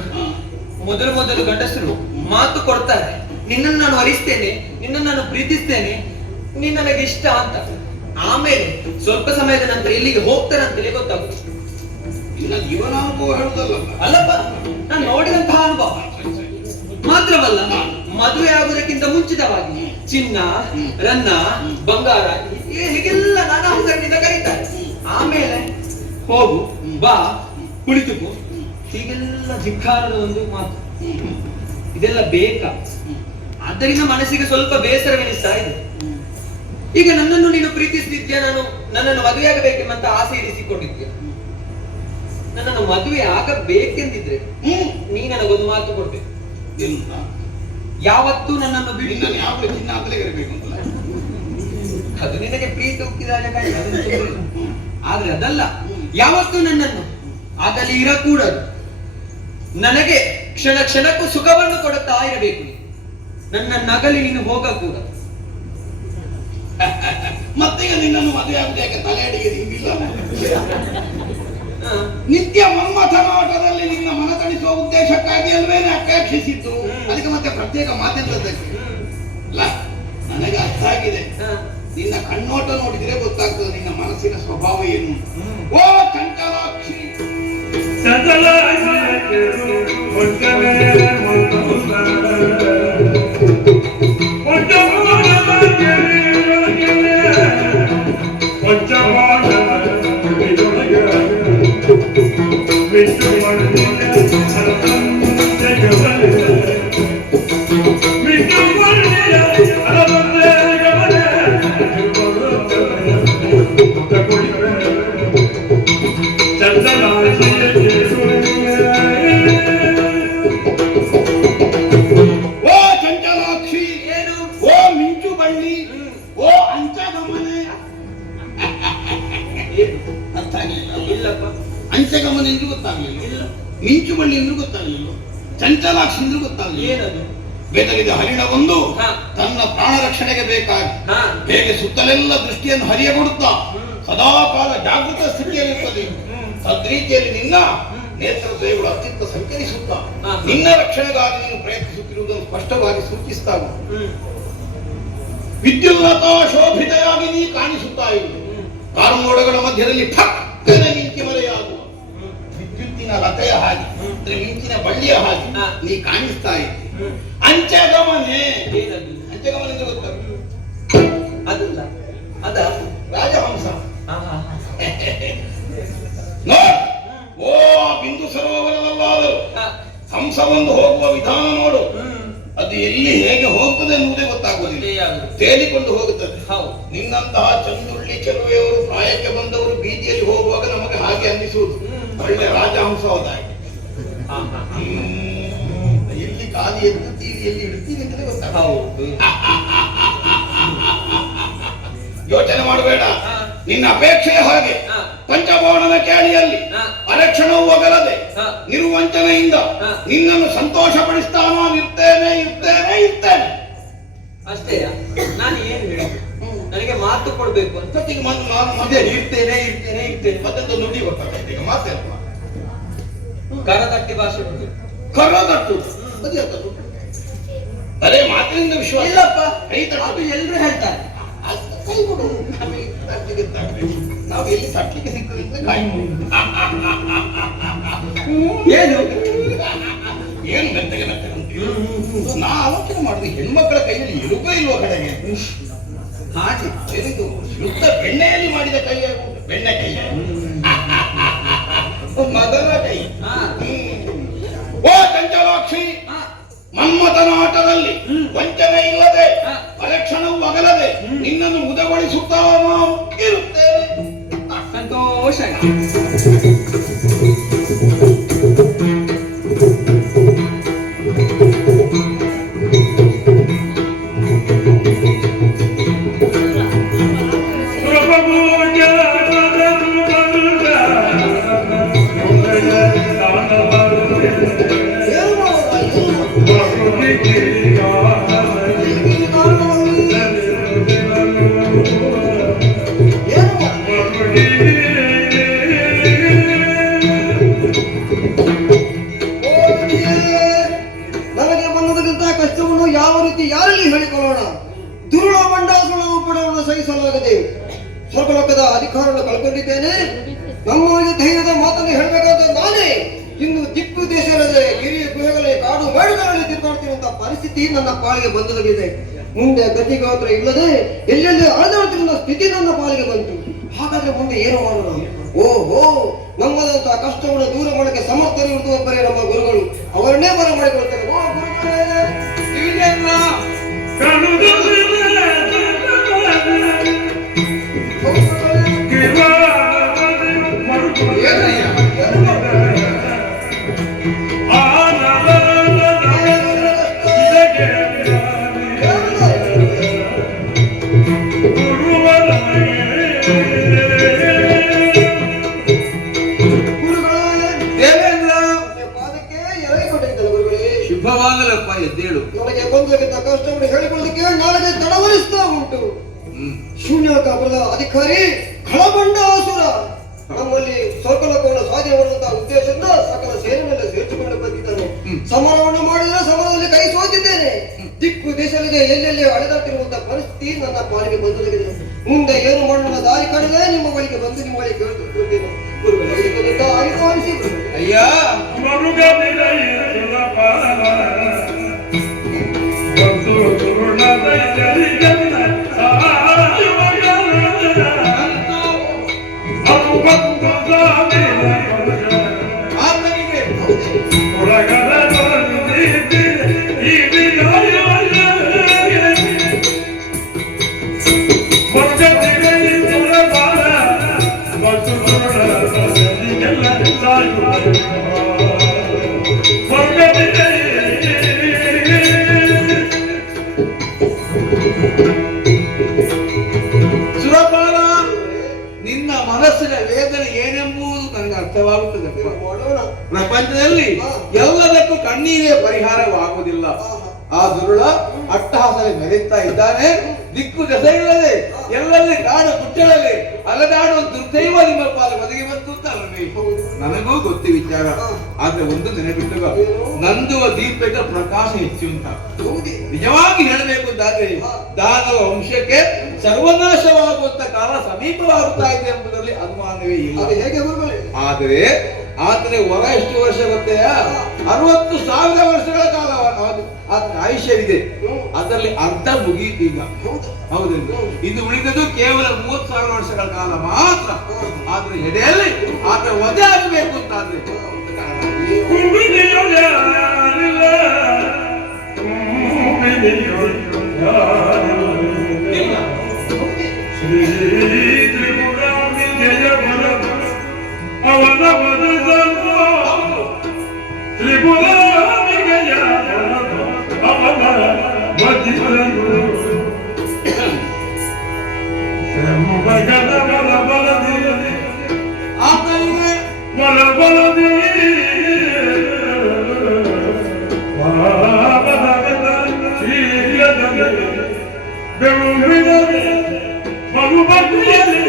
ಮೊದಲು ಗಂಡಸರು ಮಾತು ಕೊಡ್ತಾರೆ, ನಿನ್ನನ್ನು ನಾನು ವರಿಸ್ತೇನೆ, ನಿನ್ನನ್ನು ನಾನು ಪ್ರೀತಿಸ್ತೇನೆ, ನೀನ್ ನನಗೆ ಇಷ್ಟ ಅಂತ. ಆಮೇಲೆ ಸ್ವಲ್ಪ ಸಮಯದ ನಂತರ ಇಲ್ಲಿಗೆ ಹೋಗ್ತಾರಂತಲೇ ಗೊತ್ತಾಗುತ್ತೆ. ನಿನ್ನ ಜೀವನಾನುಭವ ಹೇಳುದಲ್ಲ. ಅಲ್ಲಪ್ಪ, ನಾನು ನೋಡಿದಂತಹ ಅನುಭವ ಮಾತ್ರವಲ್ಲ, ಮದುವೆ ಆಗುವುದಕ್ಕಿಂತ ಮುಂಚಿತವಾಗಿ ಚಿನ್ನ, ರನ್ನ, ಬಂಗಾರ ಹೀಗೆಲ್ಲ ನಾನಾ ಹೆಸರಿನಿಂದ ಕರೀತಾರೆ. ಆಮೇಲೆ ಹೋಗು, ಬಾ, ಕುಳಿತುಕೋ, ಹೀಗೆಲ್ಲ ಧಿಕ್ಕಾರದ ಒಂದು ಮಾತು. ಇದೆಲ್ಲ ಬೇಕಾ? ಆದ್ದರಿಂದ ಮನಸ್ಸಿಗೆ ಸ್ವಲ್ಪ ಬೇಸರವೆನಿಸ್ತಾ ಇದೆ. ಈಗ ನನ್ನನ್ನು ನೀನು ಪ್ರೀತಿಸ್ತಿದ್ಯಾ, ನನ್ನನ್ನು ಮದುವೆಯಾಗಬೇಕೆಂಬಂತ ಆಸೆ ಇರಿಸಿಕೊಂಡಿದ್ಯಾ. ನನ್ನನ್ನು ಮದುವೆ ಆಗಬೇಕೆಂದಿದ್ರೆ ನೀ ನನಗೊಂದು ಮಾತು ಕೊಡ್ಬೇಕು. ಎಂತ? ಯಾವತ್ತೂ ನನ್ನನ್ನು ಬಿಡಿ. ನಿನ್ನನ್ನು ಯಾವಾಗಲೂ ಚಿನ್ನ ಅಂತಲೇ ಕರಿಬೇಕು ಅಂತಲ್ಲ? ಅದು ನಿನಗೆ ಪ್ರೀತಿ ಉಕ್ಕಿದಾಗ ಆದ್ರೆ ಅದಲ್ಲ, ಯಾವತ್ತೂ ನನ್ನನ್ನು ಆಗಲಿ ಇರಕೂಡದು. ನನಗೆ ಕ್ಷಣ ಕ್ಷಣಕ್ಕೂ ಸುಖವನ್ನು ಕೊಡುತ್ತಾ ಇರಬೇಕು. ನನ್ನ ನಗಲಿ ನೀನು ಹೋಗಕೂಡದು. ಮತ್ತೀಗ ನಿನ್ನನ್ನು ಮದುವೆ ಆಗುವುದಕ್ಕೆ ತಲೆ ಅಡಿಗೆ ನಿಂಗಿಲ್ಲ. ನಿತ್ಯ ಮನ್ಮಥನಾಟದಲ್ಲಿ ನಿನ್ನ ಮನತಣಿಸುವ ಉದ್ದೇಶಕ್ಕಾಗಿ ಅಲ್ವೇನೆ ಅಪೇಕ್ಷಿಸಿದ್ದು. ಅದಕ್ಕೆ ಮತ್ತೆ ಪ್ರತ್ಯೇಕ ಮಾತೆಂತದ್ದಕ್ಕೆ ಅಲ್ಲ. ನನಗೆ ಅರ್ಥ ಆಗಿದೆ. ನಿನ್ನ ಕಣ್ಣೋಟ ನೋಡಿದ್ರೆ ಗೊತ್ತಾಗ್ತದೆ ನಿನ್ನ ಮನಸ್ಸಿನ ಸ್ವಭಾವ ಏನು. ಓ ಚಂಚಲಾಕ್ಷಿ, ಅಂಚೆಗಮನ ಎಂದು ಗೊತ್ತಾಗ್ಲಿಲ್ಲ, ಮಿಂಚು ಬಳ್ಳಿ ಎಂದು ಗೊತ್ತಾಗ್ಲಿಲ್ಲ, ಚಂಚಲಾಕ್ಷಿ ಎಂದು ಗೊತ್ತಾಗ್ಲಿಲ್ಲ. ಏನದು? ಬೆದರಿದ ಹರಿಣವೊಂದು ತನ್ನ ಪ್ರಾಣ ರಕ್ಷಣೆಗೆ ಬೇಕಾಗಿ ಹೇಗೆ ಸುತ್ತಲೆಲ್ಲ ದೃಷ್ಟಿಯನ್ನು ಹರಿಯಗೊಡುತ್ತಾ ಸದಾ ಕಾಲ ಜಾಗೃತ ಸ್ಥಿತಿಯಲ್ಲಿರುತ್ತದೆ, ತದ್ರೀತಿಯಲ್ಲಿ ನಿನ್ನ ನೇತ್ರದ್ವಯಗಳು ಅತ್ಯಂತ ಸಂಚರಿಸುತ್ತಾ ನಿನ್ನ ರಕ್ಷಣೆಗಾಗಿ ನೀನು ಪ್ರಯತ್ನಿಸುತ್ತಿರುವುದನ್ನು ಸ್ಪಷ್ಟವಾಗಿ ಸೂಚಿಸ್ತಾವೆ. ವಿದ್ಯುಲ್ಲತಾ ಶೋಭಿತೆಯಾಗಿ ನೀ ಕಾಣಿಸುತ್ತಾ ಇರುವುದು ಕಾರ್ಮೋಡಗಳ ಮಧ್ಯದಲ್ಲಿ ಠಕ್ಕನೆ ಮಿಂಚಿ ಮರೆಯಾಗುವ ವಿದ್ಯುತ್ತಿನ ಲತೆಯ ಹಾಗೆ, ಮಿಂಚಿನ ಬಳ್ಳಿಯ ಹಾಗೆ ನೀ ಕಾಣಿಸ್ತಾ ಇದ್ದೆ. ಅಂಚೆಗಮನೆ, ಅಂಚೆಗಮನ ಎಂದು ಗೊತ್ತಾಗ ಅದಲ್ಲ, ಅದ ರಾಜಹಂಸ. ನೋಡ್, ಓ ಬಿಂದು ಸರೋವರದಲ್ಲಾದರೂ ಹಂಸವೊಂದು ಹೋಗುವ ವಿಧಾನ ನೋಡು. ಅದು ಎಲ್ಲಿ ಹೇಗೆ ಹೋಗ್ತದೆ ಎನ್ನುವುದೇ ಗೊತ್ತಾಗುವುದಿಲ್ಲ, ತೇಲಿಕೊಂಡು ಹೋಗುತ್ತದೆ. ಹೌದು. ನಿನ್ನಂತಹ ಚಂದುಳ್ಳಿ ಚೆಲುವೆಯವರು ಪ್ರಾಯಕ್ಕೆ ಬಂದವರು ಬೀದಿಯಲ್ಲಿ ಹೋಗುವಾಗ ನಮಗೆ ಹಾಗೆ ಅನ್ನಿಸುವುದು. ಒಳ್ಳೆ ರಾಜಹಂಸವಾದಾಗಿ ಎಲ್ಲಿ ಖಾಲಿ ಎದ್ದು ಟಿವಿಯಲ್ಲಿ ಇಡ್ತೀನಿ ಅಂತಲೇ ಗೊತ್ತಾಗ. ಯೋಚನೆ ಮಾಡಬೇಡ, ನಿನ್ನ ಅಪೇಕ್ಷೆ ಹಾಗೆ. ಪಂಚಭವನದ ಕೇಳಿಯಲ್ಲಿ ಅರಕ್ಷಣವು ಒಗಲದೆ ನಿರ್ವಂಚನೆಯಿಂದ ನಿನ್ನನ್ನು ಸಂತೋಷಪಡಿಸ್ತಾನೋ ಇರ್ತೇನೆ ಇರ್ತೇನೆ ಇರ್ತೇನೆ ಅಷ್ಟೇ. ನಾನು ಏನು ಹೇಳಿ, ನನಗೆ ಮಾತು ಕೊಡ್ಬೇಕು ಅಂತ ಮತ್ತೆ ಇರ್ತೇನೆ ಇರ್ತೇನೆ ಇರ್ತೇನೆ ಮತ್ತೊಂದು ನುಡಿ ಗೊತ್ತಾಗ್ತದೆ. ಈಗ ಮಾತೇನು ಕರದಟ್ಟಿ ಭಾಷೆ ಕೊಡ್ಬೇಕು. ಕರದಟ್ಟು ಅದೇ ಮಾತಿನಿಂದ ವಿಶ್ವಾಸ ಇಲ್ಲಪ್ಪ, ಕೈ ತಟ್ಟು. ಅದು ಎಲ್ರು ಹೇಳ್ತಾರೆ. ಕೈ ಕೊಡು, ನಮಗೆ ತಟ್ಟಲಿಕ್ಕೆ ತಾಗ್ಬೇಕು. ನಾವು ಎಲ್ಲಿ ತಟ್ಟಲಿಕ್ಕೆ ಸಿಕ್ಕುವುದಿಲ್ಲ ಏನು ಏನು ಮೆತ್ತಗೆ ಮೆತ್ತಗೆ ನಾ ಆಲೋಚನೆ ಮಾಡಿದ್ರೆ ಹೆಣ್ಮಕ್ಕಳ ಕೈಯಲ್ಲಿ ಎಲುಬೇ ಇಲ್ವ ಕಡೆಗೆ ಹಾಗೆ ಇದು ಶುದ್ಧ ಬೆಣ್ಣೆಯಲ್ಲಿ ಮಾಡಿದ ಕೈ ಬೆಣ್ಣೆ ಕೈ ಮದನ ಕೈ. ಓ ಚಂಚಲಾಕ್ಷಿ, ಮನ್ಮಥನ ಆಟದಲ್ಲಿ ವಂಚನೆ ಇಲ್ಲದೆ ಅಲಕ್ಷಣವು ಅಗಲದೆ ನಿನ್ನನ್ನು ಮುದಗೊಳಿಸುತ್ತಾ ನಾವು ಇರುತ್ತೇವೆ. ಸಂತೋಷ. ನನಗೆ ಬಂದದಕ್ಕಿಂತ ಕಷ್ಟವನ್ನು ಯಾವ ರೀತಿ ಯಾರಲ್ಲಿ ಹೇಳಿಕೊಳ್ಳೋಣ? ದುರುಳ ಮಂಡಾಸುರನ ಉಪ್ಪಣವನ್ನು ಸಹಿಸಲಾಗದೆ ಸ್ವರ್ಗಲೋಕದ ಅಧಿಕಾರವನ್ನು ಕಳ್ಕೊಂಡಿದ್ದೇನೆ. ನಮ್ಮವರಿಗೆ ಧೈರ್ಯದ ಮಾತನ್ನು ಹೇಳಬೇಕಾದ ನಾನೇ ಇನ್ನು ದಿಕ್ಕು ದೇಶದಲ್ಲದೆ ಗಿರಿಯ ಗುಹೆಗಳಲ್ಲಿ ಕಾಡು ಮೇಡುಗಳಲ್ಲಿ ತಿರುಗಾಡ್ತಿರುವಂತಹ ಪರಿಸ್ಥಿತಿ ನನ್ನ ಪಾಲಿಗೆ ಬಂದೊದಗಿದೆ. ಮುಂದೆ ಗತಿಗಾತ್ರ ಇಲ್ಲದೆ ಎಲ್ಲೆಲ್ಲಿ ಅಳೆದಾಡ್ತಿರುವ ಸ್ಥಿತಿ ನನ್ನ ಪಾಲಿಗೆ ಬಂತು. ಹಾಗಾದ್ರೆ ಮುಂದೆ ಏನು ಮಾಡೋಣ? ಓಹೋ, ನಮ್ಮದಂತಹ ಕಷ್ಟವನ್ನು ದೂರ ಮಾಡಕ್ಕೆ ಸಮರ್ಥರಿರುವುದು ಒಬ್ಬರೇ ನಮ್ಮ ಗುರುಗಳು. ಅವರನ್ನೇ ಬರ ಮಾಡಿಕೊಳ್ತಾರೆ. ಓ ಗುರುಗಳೇ, ಶುಭವಾಗಲಪ್ಪ, ಎದ್ದೇಳು. ನನಗೆ ಬಂದಕ್ಕಿಂತ ಕಷ್ಟವನ್ನು ಹೇಳಿಕೊಳ್ಳಲಿಕ್ಕೆ ನಾಳೆಗೆ ತಡವರಿಸ್ತಾ ಉಂಟು. ಶೂನ್ಯಕಾಪುರದ ಅಧಿಕಾರಿ ಖಳಬಂಡಾಸುರ ನಮ್ಮಲ್ಲಿ ಸ್ವರ್ಗಲೋಕವನ್ನು ಸ್ವಾಧೀನ ಮಾಡುವಂತಹ ಉದ್ದೇಶದಿಂದ ಸಕಲ ಸೇನೆಯನ್ನೆಲ್ಲ ಸೇರಿಸಿಕೊಂಡು ಬಂದಿದ್ದಾನೆ. ಸಮರವನ್ನು ಮಾಡಿದರೆ ಸಮರದಲ್ಲಿ ಕೈ ಸೋತಿದ್ದೇನೆ. ದಿಕ್ಕು ದೇಶದಲ್ಲಿ ಎಲ್ಲೆಲ್ಲಿ ಅಳೆದಾಡ್ತಿರುವಂತಹ ಪರಿಸ್ಥಿತಿ ನನ್ನ ಪಾಲಿಗೆ ಬಂದೊದಗಿದೆ. ಮುಂದೆ ಏನು ಮಾಡೋಣ ದಾರಿ ಕಾಣದೆ ನಿಮ್ಮ ಬಳಿಗೆ ಬಂದು ನಿಮ್ಮ ಬಳಿಗೆ ಕೇಳುತ್ತಿದ್ದೇನೆ. ಗುರುಗಳೇ, ಆರಿಸಿ ಅಯ್ಯ ಸುರಪಾಲ, ನಿನ್ನ ಮನಸ್ಸಿನ ವೇದನೆ ಏನೆಂಬುದು ನನಗೆ ಅರ್ಥವಾಗುತ್ತದೆ. ಪ್ರಪಂಚದಲ್ಲಿ ಎಲ್ಲದಕ್ಕೂ ಕಣ್ಣೀರೇ ಪರಿಹಾರವಾಗುವುದಿಲ್ಲ. ಆ ದುರುಳ ಅಟ್ಟಹಾಸನೆ ಮೆರೆಯುತ್ತಾ ಇದ್ದಾನೆ. ದಿಕ್ಕು ದೆಸೆ ಇಲ್ಲದೆ ಎಲ್ಲಲ್ಲಿ ಕಾಡು ಗುಡ್ಡಗಳಲ್ಲಿ ಅಲದಾಡುವ ದುರ್ದೈವ ನಿಮ್ಮ ಪಾಲ ಬದಿಗೆ ಬಂತು ಅಂತ ನನಗೂ ಗೊತ್ತು ವಿಚಾರ. ಆದ್ರೆ ಒಂದು ನೆನಪಿಟ್ಟುವ, ನಂದುವ ದೀಪಕ ಪ್ರಕಾಶ ಹೆಚ್ಚು ಅಂತ. ನಿಜವಾಗಿ ಹೇಳಬೇಕು ಅಂತಾದ್ರೆ ದಾನವ ವಂಶಕ್ಕೆ ಸರ್ವನಾಶವಾಗುವಂತ ಕಾಲ ಸಮೀಪವಾಗುತ್ತಾ ಇದೆ ಎಂಬುದರಲ್ಲಿ ಅನುಮಾನವೇ ಇಲ್ಲ. ಹೇಗೆ ಆದರೆ ಆತನ ವರ ಎಷ್ಟು ವರ್ಷ ಗೊತ್ತೆಯ? 60,000 ವರ್ಷಗಳ ಕಾಲ ಆತನ ಆಯುಷ್ಯವಿದೆ. ಅದರಲ್ಲಿ ಅರ್ಧ ಮುಗಿಯಿತು ಈಗ. ಹೌದಲ್ಲ? ಇದು ಉಳಿದದು ಕೇವಲ 30,000 ವರ್ಷಗಳ ಕಾಲ ಮಾತ್ರ. ಆದ್ರೆ ಎಡೆಯಲ್ಲಿ ಆತ ವಧೆ ಆಗಬೇಕು ಅಂತಾದ್ರೆ ನಿಮ್ಮ ಶ್ರೀ ತ್ರಿಪುರಾಂಬಿ ಜಯ ಬಲ ಅವನ ಬದಲನು ತ್ರಿಪುರಾಂಬಿ ಜಯ ಅವನ ಬದಲನು ಮಗನ ಬಲ ಬಲದಿ ಆತನಿಗೆ ಬಲ ಬಲದಿ ಬೆಳುವಿನಲ್ಲಿ ಮಗುಬಟ್ಟಿಯಲ್ಲಿ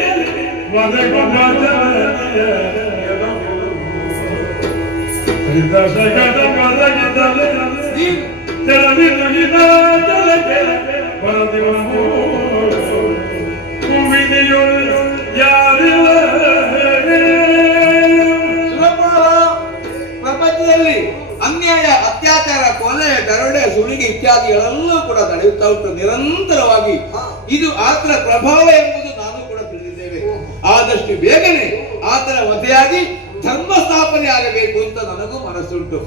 ಮನೆಗೊಬ್ಬ ಜಗದ ಮಲಗಿದಲೆ ಜಲದಿ ನುಗಿದ ಜಲಕ್ಕೆ ಬರದಿವ ಹೂವಿನಿಯೊಳು ಯಾರಿಲ್ಲ ಪ್ರಪಂಚದಲ್ಲಿ ಅನ್ಯಾಯ ಅತ್ಯಾಚಾರ ಕೊಲೆ ದರೋಡೆ ಸುಲಿಗೆ ಇತ್ಯಾದಿಗಳೆಲ್ಲವೂ ಕೂಡ ನಡೆಯುತ್ತಾ ಉಂಟು ನಿರಂತರವಾಗಿ. ಇದು ಆತನ ಪ್ರಭಾವ ಎಂಬುದು ನಾನು ಕೂಡ ತಿಳಿದಿದ್ದೇವೆ. ಆದಷ್ಟು ಬೇಗನೆ ಆತನ ವಧೆಯಾಗಿ ಧರ್ಮ ಸ್ಥಾಪನೆ ಆಗಬೇಕು ಅಂತ ನನಗೂ ಮನಸ್ಸುಂಟು.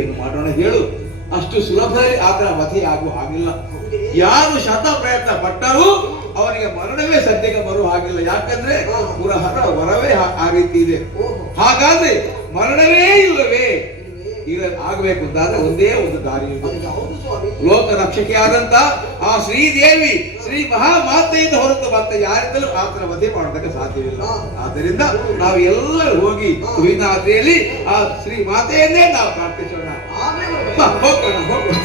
ಏನು ಮಾಡೋಣ ಹೇಳು, ಅಷ್ಟು ಸುಲಭದಲ್ಲಿ ಆತನ ವಧೆಯಾಗುವ ಹಾಗಿಲ್ಲ. ಯಾರು ಶತ ಪ್ರಯತ್ನ ಪಟ್ಟರೂ ಅವನಿಗೆ ಮರಣವೇ ಸದ್ಯಕ್ಕೆ ಬರುವ ಹಾಗಿಲ್ಲ. ಯಾಕಂದ್ರೆ ಪುರಹರ ವರವೇ ಆ ರೀತಿ ಇದೆ. ಹಾಗಾದ್ರೆ ಮರಣವೇ ಇಲ್ಲವೇ ಈಗ ಆಗಬೇಕು ಅಂತಾದ್ರೆ ಒಂದೇ ಒಂದು ದಾರಿ ಇದೆ. ಲೋಕ ರಕ್ಷಕಿಯಾದಂತ ಆ ಶ್ರೀದೇವಿ ಶ್ರೀ ಮಹಾಮಾತೆಯಿಂದ ಹೊರತು ಮತ್ತೆ ಯಾರಿಂದಲೂ ಆತನ ವಧೆ ಮಾಡೋದಕ್ಕೆ ಸಾಧ್ಯವಿಲ್ಲ. ಆದ್ದರಿಂದ ನಾವು ಎಲ್ಲರೂ ಹೋಗಿ ಹೂವಿನಾದ್ರಿಯಲ್ಲಿ ಆ ಶ್ರೀ ಮಾತೆಯನ್ನೇ ನಾವು ಪ್ರಾರ್ಥಿಸೋಣ. ಹೋಗೋಣ ಹೋಗೋಣ.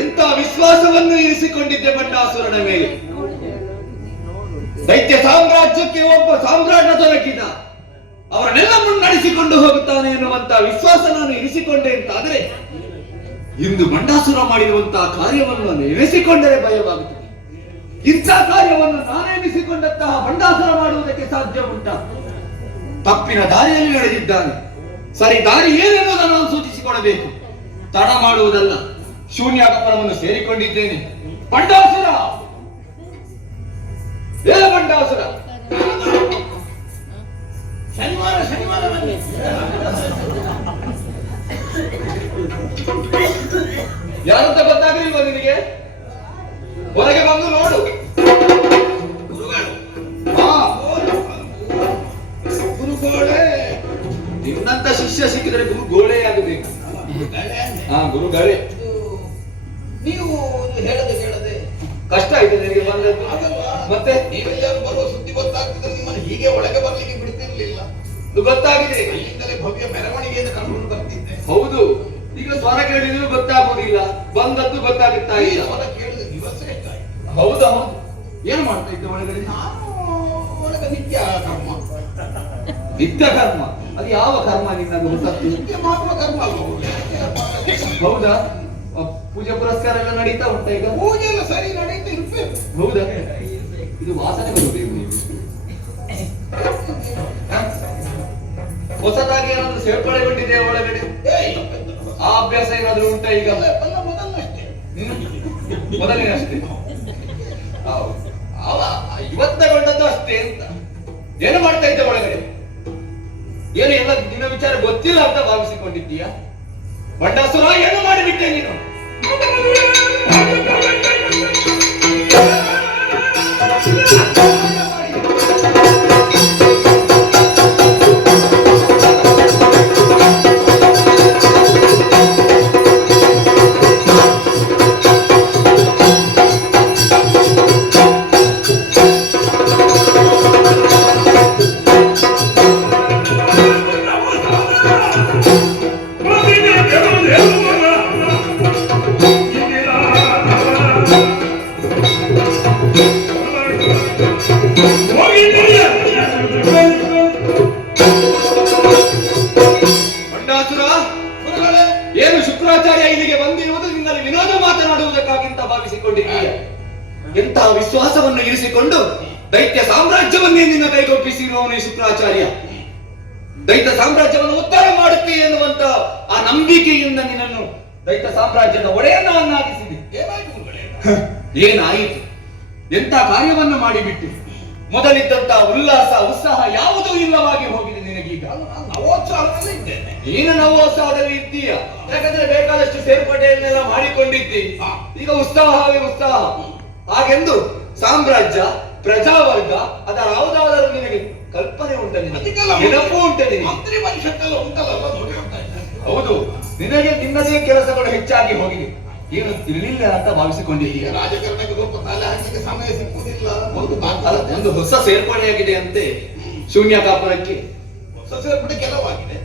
ಎಂತ ವಿಶ್ವಾಸವನ್ನು ಇರಿಸಿಕೊಂಡಿದ್ದೆ ಬಂಡಾಸುರನ ಮೇಲೆ. ದೈತ್ಯ ಸಾಮ್ರಾಜ್ಯಕ್ಕೆ ಒಬ್ಬ ಸಾಮ್ರಾಟ ದೊರಕಿದ, ಅವರನ್ನೆಲ್ಲ ಮುನ್ನಡೆಸಿಕೊಂಡು ಹೋಗುತ್ತಾನೆ ಎನ್ನುವಂತ ವಿಶ್ವಾಸ ನಾನು ಇರಿಸಿಕೊಂಡೆ ಅಂತಾದರೆ ಇಂದು ಬಂಡಾಸುರ ಮಾಡಿರುವಂತಹ ಕಾರ್ಯವನ್ನು ನಾನು ಎನಿಸಿಕೊಂಡರೆ ಭಯವಾಗುತ್ತದೆ. ಇಂಥ ಕಾರ್ಯವನ್ನು ನಾನೇ ಎನಿಸಿಕೊಂಡಂತಹ ಬಂಡಾಸುರ ಮಾಡುವುದಕ್ಕೆ ಸಾಧ್ಯ ಉಂಟ? ತಪ್ಪಿನ ದಾರಿಯಲ್ಲಿ ನಡೆದಿದ್ದಾನೆ. ಸರಿ ದಾರಿ ಏನೆನ್ನುವುದನ್ನು ನಾನು ಸೂಚಿಸಿಕೊಡಬೇಕು. ತಡ ಮಾಡುವುದಲ್ಲ. ಶೂನ್ಯಾಗಪರವನ್ನು ಸೇರಿಕೊಂಡಿದ್ದೇನೆ. ಬಂಡಾಸುರ, ಬಂಡಾಸುರ, ಶನಿವಾರ ಬನ್ನಿ. ಯಾರಂತ ಗೊತ್ತಾಗಲಿಲ್ವ ನಿನಗೆ? ಹೊರಗೆ ಬಂದು ನೋಡು. ಗುರುಗೋಳೆ ನಿನ್ನಂತ ಶಿಷ್ಯ ಸಿಕ್ಕಿದರೆ ಗುರುಗೋಳೆ ಆಗಬೇಕು. ಗುರುಗಳೇ. ನೀವು ಹೇಳದೆ ಕಷ್ಟ ಆಯ್ತು ನಿನಗೆ ಬಂದದ್ದು. ಮತ್ತೆ ನೀವೆಲ್ಲರೂ ಬರುವ ಸುದ್ದಿ ಗೊತ್ತಾಗ್ತದೆ. ನಿಮ್ಮನ್ನು ಹೀಗೆ ಒಳಗೆ ಬರ್ಲಿಕ್ಕೆ ಬಿಡ್ತಿರ್ಲಿಲ್ಲ. ಇದು ಗೊತ್ತಾಗಿದೆ. ಅಲ್ಲಿಂದಲೇ ಭವ್ಯ ಮೆರವಣಿಗೆಯನ್ನು ಕರ್ಕೊಂಡು ಬರ್ತಿದ್ದೆ. ಹೌದು, ಈಗ ಸ್ವರ ಕೇಳಿದ್ರು ಗೊತ್ತಾಗುವುದಿಲ್ಲ, ಬಂದದ್ದು ಗೊತ್ತಾಗುತ್ತಾ ಈ ಇಲ್ಲ. ಸ್ವರ ಕೇಳಿದ ದಿವಸ ಹೆಚ್ಚಾಯ್ತು. ಹೌದಾ? ಏನು ಮಾಡ್ತಾ ಇದ್ದೆ ಒಳಗಡೆ? ನಾನು ಒಳಗೆ ನಿತ್ಯ ಕರ್ಮ. ನಿತ್ಯ ಕರ್ಮ? ಅದು ಯಾವ ಕರ್ಮ ನಿನ್ನದು ಹೊಸತ್ತು? ನಿತ್ಯ ಮಾಡುವ ಕರ್ಮ ಅಲ್ವಾ? ಹೌದಾ? ಪೂಜೆ ಪುರಸ್ಕಾರ ಎಲ್ಲ ನಡೀತಾ ಉಂಟ ಈಗ? ಪೂಜೆ ಎಲ್ಲ ಸರಿ ನಡೀತಾ ಇರ್ಬೇಕು. ಹೌದಾ? ಇದು ವಾಸನೆ ಬರುವುದೇನು? ಹೊಸದಾಗಿ ಏನಾದ್ರು ಸೇರ್ಪಡೆಗೊಂಡಿದೆ ಒಳಗಡೆ? ಆ ಅಭ್ಯಾಸ ಏನಾದ್ರು ಉಂಟಾ ಈಗ? ಮೊದಲನಷ್ಟೇ. ಮೊದಲಿನಷ್ಟೇ. ಇವತ್ತಗೊಂಡದ್ದು ಅಷ್ಟೇ ಅಂತ. ಏನು ಮಾಡ್ತಾ ಇದ್ದೆ ಒಳಗಡೆ? ಏನು ಎಲ್ಲ ನಿನ್ನ ವಿಚಾರ ಗೊತ್ತಿಲ್ಲ ಅಂತ ಭಾವಿಸಿಕೊಂಡಿದ್ದೀಯಾ? ಬಂಡಾಸುರ, ಏನು ಮಾಡಿಬಿಟ್ಟೆ ನೀನು? ಬಂಡಾಸುರ, ಏನು ಶುಕ್ರಾಚಾರ್ಯ ಇಲ್ಲಿಗೆ ಬಂದಿರುವುದು ನಿನ್ನಲ್ಲಿ ವಿನೋದ ಮಾತನಾಡುವುದಕ್ಕಾಗಿ ಅಂತ ಭಾವಿಸಿಕೊಂಡಿದ್ದೀಯ? ಎಂತಹ ವಿಶ್ವಾಸವನ್ನು ಇರಿಸಿಕೊಂಡು ದೈತ್ಯ ಸಾಮ್ರಾಜ್ಯವನ್ನೇ ನಿನ್ನ ಕೈಗೊಪ್ಪಿಸಿರುವವನೇ ಶುಕ್ರಾಚಾರ್ಯ. ದೈತ್ಯ ಸಾಮ್ರಾಜ್ಯವನ್ನು ಉದ್ಧಾರ ಮಾಡುತ್ತೆ ಎನ್ನುವಂತ ಆ ನಂಬಿಕೆಯಿಂದ ನಿನ್ನನ್ನು ದೈತ್ಯ ಸಾಮ್ರಾಜ್ಯದ ಒಡೆಯನವನ್ನಾಗಿಸಿದೆ. ಏನಾಯಿತು? ಎಂತ ಕಾರ್ಯವನ್ನು ಮಾಡಿಬಿಟ್ಟು ಮೊದಲಿದ್ದಂತ ಉಲ್ಲಾಸ ಉತ್ಸಾಹ ಯಾವುದೂ ಇಲ್ಲವಾಗಿ ಹೋಗಿದೆ ನಿನಗೀಗ. ನವೋತ್ಸಾಹದಲ್ಲಿ ಇದ್ದೇನೆ. ನೀನು ನವೋತ್ಸಾಹದಲ್ಲಿ ಇದ್ದೀಯ, ಯಾಕಂದ್ರೆ ಬೇಕಾದಷ್ಟು ಸೇರ್ಪಡೆಯನ್ನೆಲ್ಲ ಮಾಡಿಕೊಂಡಿದ್ದಿ. ಈಗ ಉತ್ಸಾಹವೇ ಉತ್ಸಾಹ. ಹಾಗೆಂದು ಸಾಮ್ರಾಜ್ಯ, ಪ್ರಜಾವರ್ಗ, ಅದರ ಯಾವುದಾದರೂ ನಿನಗೆ ಕಲ್ಪನೆ ಉಂಟ, ನೆನಪು ಉಂಟ ನಿನಗೆ? ಮಂತ್ರಿ ಪರಿಷತ್ತೆಲ್ಲ ಉಂಟಲ್ಲ, ದುಡಿಯುತ್ತಾ ಇದ್ದಾರೆ. ಹೌದು, ನಿನಗೆ ನಿನ್ನದೇ ಕೆಲಸಗಳು ಹೆಚ್ಚಾಗಿ ಹೋಗಿದೆ. ಏನು ತಿಳಿಲಿಲ್ಲ ಅಂತ ಭಾವಿಸಿಕೊಂಡಿದ್ದೀಯ. ರಾಜಕಾರಣಕ್ಕೆ ಸ್ವಲ್ಪ ತಲೆ ಹಾಕಿಗೆ ಸಮಯ ಸಿಕ್ಕುವುದಿಲ್ಲ. ಒಂದು ಹೊಸ ಸೇರ್ಪಡೆಯಾಗಿದೆ ಅಂತೆ ಶೂನ್ಯಕಾಪುರಕ್ಕೆ. ಹೊಸ ಸೇರ್ಪಡೆ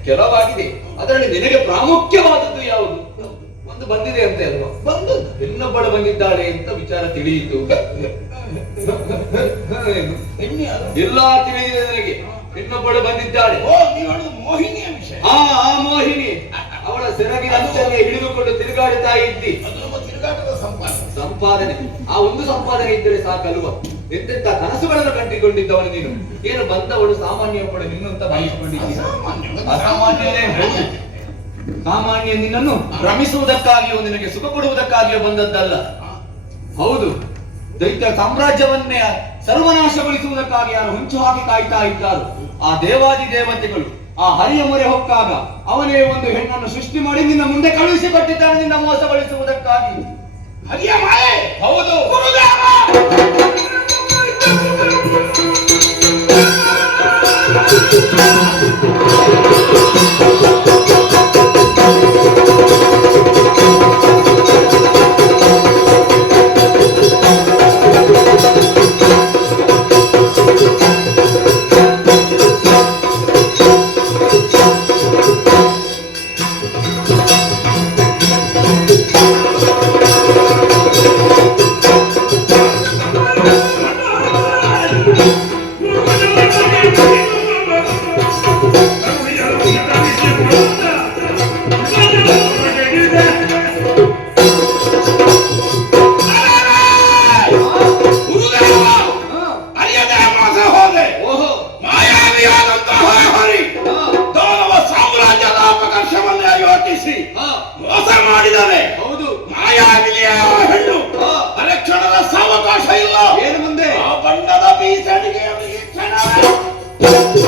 ಕೆಲವಾಗಿದೆ. ಅದರಲ್ಲಿ ನಿನಗೆ ಪ್ರಾಮುಖ್ಯವಾದದ್ದು ಯಾವುದು? ಒಂದು ಬಂದಿದೆ ಅಂತೆ ಅಲ್ವಾ? ಬಂದದ್ದು ಇನ್ನೊಬ್ಬಳು ಬಂದಿದ್ದಾಳೆ ಅಂತ ವಿಚಾರ ತಿಳಿಯಿತು. ಎಲ್ಲ ತಿಳಿದಿದೆ ನನಗೆ. ಇನ್ನೊಬ್ಬಳು ಬಂದಿದ್ದಾಳೆ. ಓ, ನೀವು ಹೇಳುದು ಮೋಹಿನಿಯ ವಿಷಯ. ಆ ಮೋಹಿನಿ, ಅವಳ ಸೆರಗಿನ ಅಂಚನ್ನೇ ಹಿಡಿದುಕೊಂಡು ತಿರುಗಾಡುತ್ತಾ ಇದ್ದಿ. ಅದು ನಮ್ಮ ತಿರುಗಾಟದ ಸಂಪಾದನೆ. ಆ ಒಂದು ಸಂಪಾದನೆ ಇದ್ದರೆ ಸಾಕಲ್ವ? ಎಂತೆಂತ ಕನಸುಗಳನ್ನು ಕಂಡುಕೊಂಡಿದ್ದವನು ನೀನು. ಏನು ಬಂದವಳು ಸಾಮಾನ್ಯ ಒಬ್ಬಳು ನಿನ್ನಂತ ಭಾವಿಸಿಕೊಂಡಿದ್ದೀಯ? ಅಸಾಮಾನ್ಯನೇ ಹೇಳಿ. ಸಾಮಾನ್ಯ ನಿನ್ನನ್ನು ಭ್ರಮಿಸುವುದಕ್ಕಾಗಿಯೋ ನಿನಗೆ ಸುಖ ಕೊಡುವುದಕ್ಕಾಗಿಯೋ ಬಂದದ್ದಲ್ಲ. ಹೌದು, ದೈತ್ಯ ಸಾಮ್ರಾಜ್ಯವನ್ನೇ ಸರ್ವನಾಶಗೊಳಿಸುವುದಕ್ಕಾಗಿ ಯಾರು ಹೊಂಚು ಹಾಕಿ ಕಾಯ್ತಾ ಇದ್ದಾರು. ಆ ದೇವಾದಿ ದೇವತೆಗಳು ಆ ಹರಿಯ ಮೊರೆ ಹೊಕ್ಕಾಗ ಅವನೇ ಒಂದು ಹೆಣ್ಣನ್ನು ಸೃಷ್ಟಿ ಮಾಡಿ ನಿನ್ನ ಮುಂದೆ ಕಳುಹಿಸಿಕೊಟ್ಟಿದ್ದಾನೆ, ನಿನ್ನ ಮೋಸಗೊಳಿಸುವುದಕ್ಕಾಗಿ. ಹರಿಯ ಮಾಯೆ. ಹೌದು, ಮೋಸ ಮಾಡಿದ್ದಾನೆ. ಹೌದು, ಮಾಯಾವಿಲಿಯ ಹೆಣ್ಣು ಅರಕ್ಷಣದ ಸಾವಕಾಶ ಇಲ್ಲ. ಏನು ಮುಂದೆ? ಆ ಬಣ್ಣದ ಬೀಸಣಿಗೆ ಅವನಿಗೆ ಕ್ಷಣವೇ ಹೋಗುತ್ತದೆ.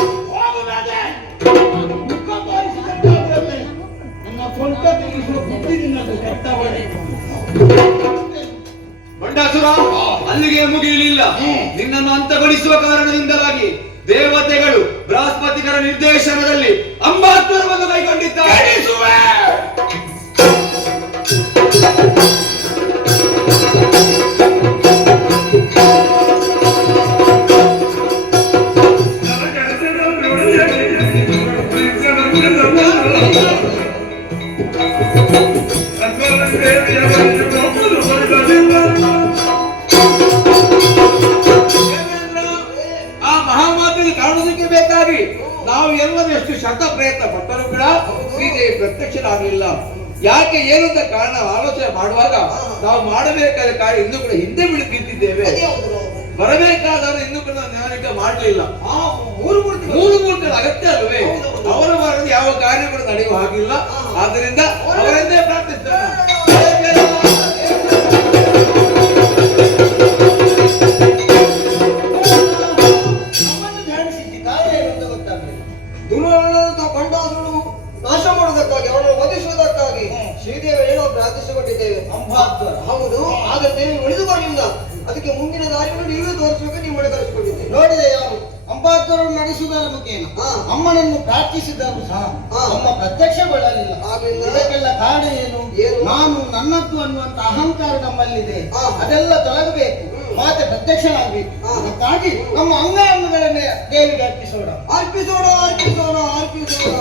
ಮುಖ ತೋರಿಸಿದಂತಾದ್ರೆ ನನ್ನ ಸೊಂಟ ತೆಗೆಸುವ ಬುದ್ಧಿ ನಿನ್ನದು ಕೆಟ್ಟವಳೆ. ಬಂಡಾಸುರ ಅಲ್ಲಿಗೆ ಮುಗಿಯಲಿಲ್ಲ. ನಿನ್ನನ್ನು ಅಂತಗೊಳಿಸುವ ಕಾರಣದಿಂದಲಾಗಿ ದೇವತೆಗಳು ಬೃಹಸ್ಪತಿಗರ ನಿರ್ದೇಶನದಲ್ಲಿ ಅಂಬಾತ್ಮರವನ್ನು ಕೈಗೊಂಡಿದ್ದಾರೆ. ಆ ಮಹಾಮಾತೆಗೆ ಕಾಣೋದಕ್ಕೆ ಬೇಕಾಗಿ ನಾವು ಎಲ್ಲರೂ ಎಷ್ಟು ಶತ ಪ್ರಯತ್ನ ಪಟ್ಟರೂ ಕೂಡ ಸೀತೆಗೆ ಪ್ರತ್ಯಕ್ಷರಾಗಲಿಲ್ಲ. ಯಾಕೆ ಏನಂತ ಕಾರಣ ಆಲೋಚನೆ ಮಾಡುವಾಗ ನಾವು ಮಾಡಬೇಕಾದ ಕಾರ್ಯ ಇನ್ನೂ ಕೂಡ ಹಿಂದೆ ಬಿಡುತ್ತಿದ್ದೇವೆ. ಬರಬೇಕಾದ್ರೆ ಇನ್ನೂ ಕೂಡ ಜ್ಞಾನಿಕ ಮಾಡಲಿಲ್ಲ. ಮೂರು ಮೂರ್ತಿಗಳ ಅಗತ್ಯ ಅಲ್ವೇ? ಅವರ ಬಾರದು ಯಾವ ಕಾರ್ಯ ಕೂಡ ನಡೆಯುವ ಹಾಗಿಲ್ಲ. ಆದ್ದರಿಂದ ಅವರನ್ನೇ ಪ್ರಾರ್ಥಿಸ್ತಾರೆ. ನಾಶ ಮಾಡುವುದಕ್ಕಾಗಿ, ಅವರನ್ನು ವಧಿಸುವುದಕ್ಕಾಗಿ ಶ್ರೀದೇವಿ ಏನೋ ಪ್ರಾರ್ಥಿಸಿಕೊಂಡಿದ್ದೇವೆ. ಹೌದು, ಆದರೆ ದೇವಿ ಉಳಿದುಕೊಂಡಿಲ್ಲ. ಅದಕ್ಕೆ ಮುಂದಿನ ದಾರಿಯನ್ನು ನೀವೇ ತೋರಿಸುವಾಗ ನೀವು ಕರೆಸಿಕೊಂಡಿದ್ದೇವೆ. ನೋಡಿದೆ ಯಾರು ಅಂಬಾದ್ವರನ್ನು ನಡೆಸುವುದರ ಮುಖೇನ ಅಮ್ಮನನ್ನು ಪ್ರಾರ್ಥಿಸಿದರು ಸಹ ಅಮ್ಮ ಪ್ರತ್ಯಕ್ಷಗೊಳ್ಳಲಿಲ್ಲ. ಇದಕ್ಕೆಲ್ಲ ಕಾರಣ ಏನು? ನಾನು ನನ್ನದ್ದು ಅನ್ನುವಂತ ಅಹಂಕಾರ ನಮ್ಮಲ್ಲಿದೆ. ಅದೆಲ್ಲ ತೊಲಗಬೇಕು, ಮಾತೆ ಪ್ರತ್ಯಕ್ಷನಾಗಬೇಕು. ಅದಕ್ಕಾಗಿ ನಮ್ಮ ಅಂಗಾಂಗಗಳನ್ನೇ ದೇವಿಗೆ ಅರ್ಪಿಸೋಣ ಅರ್ಪಿಸೋಣ ಅರ್ಪಿಸೋಣ ಅರ್ಪಿಸೋಣ.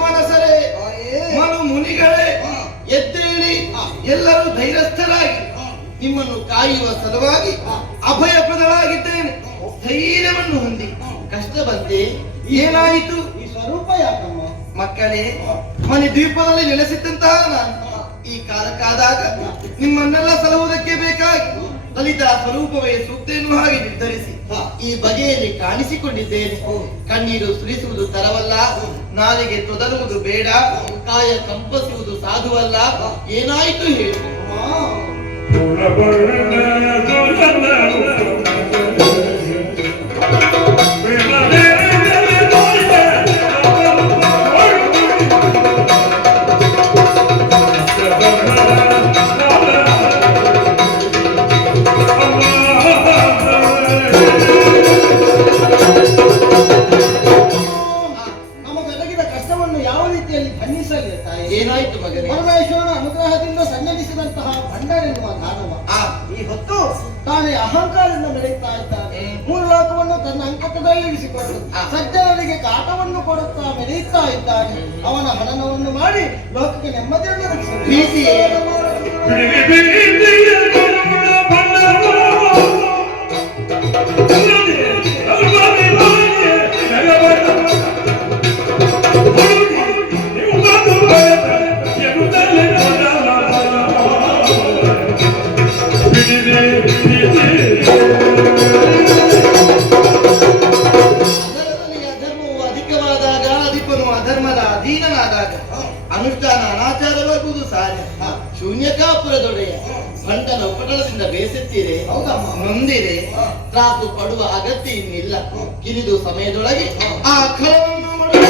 ಸುಮನಸರೇ, ಮನು ಮುನಿಗಳೇ, ಎದ್ದೇಳಿ ಎಲ್ಲರೂ ಧೈರ್ಯಸ್ಥರಾಗಿ ನಿಮ್ಮನ್ನು ಕಾಯುವ ಸಲುವಾಗಿ ಅಭಯಪ್ರದಳಾಗಿದ್ದೇನೆ. ಧೈರ್ಯವನ್ನು ಹೊಂದಿ. ಕಷ್ಟ ಬಂತೆ, ಏನಾಯಿತು? ಈ ಸ್ವರೂಪ ಯಾಕಮ್ಮ? ಮಕ್ಕಳೇ, ಮನೆ ದ್ವೀಪದಲ್ಲಿ ನೆಲೆಸಿದ್ದಂತಹ ನಾನು ಈ ಕಾಲಕ್ಕಾದಾಗ ನಿಮ್ಮನ್ನೆಲ್ಲ ಸಲಹುವುದಕ್ಕೆ ಬೇಕಾಗಿ ಲಲಿತಾ ಸ್ವರೂಪವೇ ಸೂಕ್ತೇನು ಹಾಗೆ ನಿರ್ಧರಿಸಿ ಈ ಬಗೆಯಲ್ಲಿ ಕಾಣಿಸಿಕೊಂಡಿದ್ದೇನೆ. ಕಣ್ಣೀರು ಸುರಿಸುವುದು ತರವಲ್ಲ, ನಾಲಿಗೆ ತೊದಲುವುದು ಬೇಡ, ಕಾಯ ಕಂಪಿಸುವುದು ಸಾಧುವಲ್ಲ. ಏನಾಯಿತು ಹೇಳಿ? ನಮ್ಮ ಬೆಳಗಿನ ಕಷ್ಟವನ್ನು ಯಾವ ರೀತಿಯಲ್ಲಿ ಖಂಡಿಸಲಿ ತಾಯಿ? ಏನಾಯ್ತು ಮಗನೇ? ಪರಮೇಶ್ವರನ ಅನುಗ್ರಹದಿಂದ ಸನ್ನಡಿಸಿದಂತಹ ಭಂಡಾರೆನ್ನುವ ದಾನವ ಈ ಹೊತ್ತು ತಾನೇ ಅಹಂಕಾರದಿಂದ ನಡೆಯುತ್ತಾ ಇದ್ದಾನೆ. ಮೂರು ಲೋಕವನ್ನು ತನ್ನ ಅಂಕಟದಲ್ಲಿ ಇರಿಸಿಕೊಂಡು ಸಜ್ಜನರಿಗೆ ಕಾಟವನ್ನು ಕೊಡುತ್ತಾ ಮೆರೆಯುತ್ತಾ ಇದ್ದಾನೆ. ಅವನ ಹನನವನ್ನು ಮಾಡಿ ಲೋಕಕ್ಕೆ ನೆಮ್ಮದಿಯನ್ನು ಪ್ರೀತಿ. ಅಧರ್ಮವು ಅಧಿಕವಾದಾಗ, ಅಧಿಪನು ಅಧರ್ಮದ ಅಧೀನನಾದಾಗ ಅನುಷ್ಠಾನ ಅನಾಚಾರವಾಗುವುದು ಸಹಜ. ಶೂನ್ಯಕಾಪುರದೊಡೆಯ ಬಂಟನ ಉಪಟಳದಿಂದ ಬೇಸೆತ್ತೀರೆ, ನೊಂದಿರೆ, ತ್ರಾಸು ಪಡುವ ಅಗತ್ಯ ಇನ್ನಿಲ್ಲ. ಕಿರಿದು ಸಮಯದೊಳಗೆ ಆ ಖಳವನ್ನು ಮಾಡುವ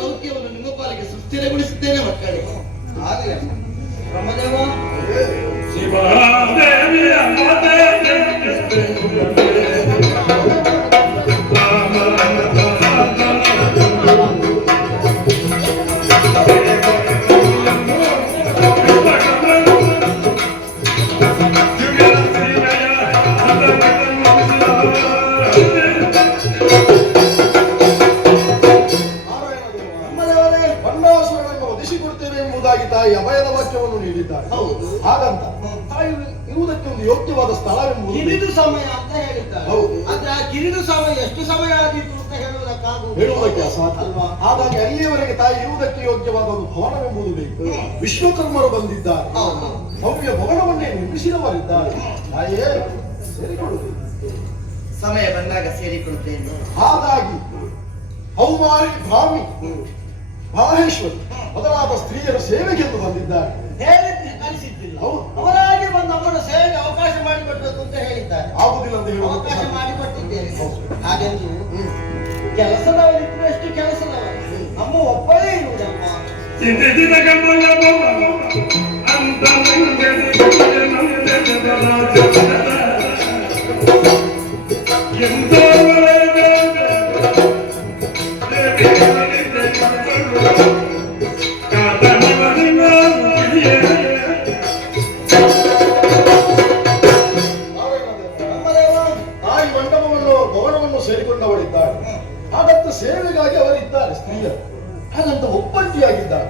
ಸೌಖ್ಯವನ್ನು ನಿಮ್ಮ ಪಾಲಿಗೆ ಸುಸ್ಥಿರಗೊಳಿಸುತ್ತೇನೆ ಮಕ್ಕಳೇ. ಆಗಲಿ ಬ್ರಹ್ಮದೇವ. ಶಿವದೇವಿಯ ಬಂಡಾಸುರನನ್ನು ಒದಿಸಿಕೊಡ್ತೇವೆ ಎಂಬುದಾಗಿ ತಾಯಿ ಅಭಯದ ವಾಕ್ಯವನ್ನು ನೀಡಿದ್ದಾರೆ. ಹಾಗಂತ ತಾಯಿ ಇರುವುದಕ್ಕೆ ಒಂದು ಯೋಗ್ಯವಾದ ಸ್ಥಳವೆಂಬುದು ಕಿರಿದು ಸಮಯ ಅಂತ ಹೇಳಿದ್ದಾರೆ. ಹೌದು. ಆದ್ರೆ ಆ ಕಿರಿದು ಸಮಯ ಎಷ್ಟು ಸಮಯ ಆಗಿತ್ತು ಅಂತ ಹೇಳುವುದಕ್ಕಾಗುವುದಿಲ್ಲ. ಹೇಳುವುದಕ್ಕೆ ಅಸಾಧ್ಯ. ಹಾಗಾಗಿ ಅಲ್ಲಿಯವರೆಗೆ ತಾಯಿ ಇರುವುದಕ್ಕೆ ಯೋಗ್ಯವಾದ ಒಂದು ಭವನವೆಂಬುದು ಬೇಕು. ವಿಶ್ವಕರ್ಮರು ಬಂದಿದ್ದಾರೆ, ಭವ್ಯ ಭವನವನ್ನೇ ನಿರ್ಮಿಸಿದವರಿದ್ದಾರೆ. ತಾಯಿಯೇ ಸೇರಿಕೊಳ್ಳುವುದು. ಸಮಯ ಬಂದಾಗ ಸೇರಿಕೊಳ್ಳುತ್ತೇನೆ. ಹಾಗಾಗಿ ಹೌಮಾರಿ ಭಾಮಿ ಮಹೇಶ್ವರಿ ಮೊದಲಾದ ಸ್ತ್ರೀಯರ ಸೇವೆಗೆಂದು ಬಂದಿದ್ದಾರೆ. ಹೇಳಿದ್ರೆ ಕಲಿಸಿದ್ದಿಲ್ಲ. ಹೌದು. ಅವರಾಗಿ ಬಂದು ನಮ್ಮನ್ನು ಸೇವೆಗೆ ಅವಕಾಶ ಮಾಡಿಕೊಡ್ಬೇಕು ಅಂತ ಹೇಳಿದ್ದಾರೆ. ಆಗುದಿಲ್ಲ ಅಂತ ಅವಕಾಶ ಹೇಳುವುದು ಮಾಡಿಕೊಟ್ಟಿದ್ದೇವೆ. ಹಾಗೆಂದು ಕೆಲಸದವರಿದ್ರೆ ಎಷ್ಟು ಕೆಲಸದವರು, ನಮ್ಮ ಒಬ್ಬಳೇ ಇರುವುದಮ್ಮ. ಚಿಂತಿಸಿದ ಗಮನ ಅಂತ ಎಂತ ತಾಯಿ ಮಂಟಪವನ್ನು ಭವನವನ್ನು ಸೇರಿಕೊಂಡವರಿದ್ದಾರೆ. ಹಾಗಂತ ಸೇವೆಗಾಗಿ ಅವರಿದ್ದಾರೆ ಸ್ತ್ರೀಯರು. ಹಾಗಂತ ಒಬ್ಬಂಟಿಯಾಗಿದ್ದಾರೆ.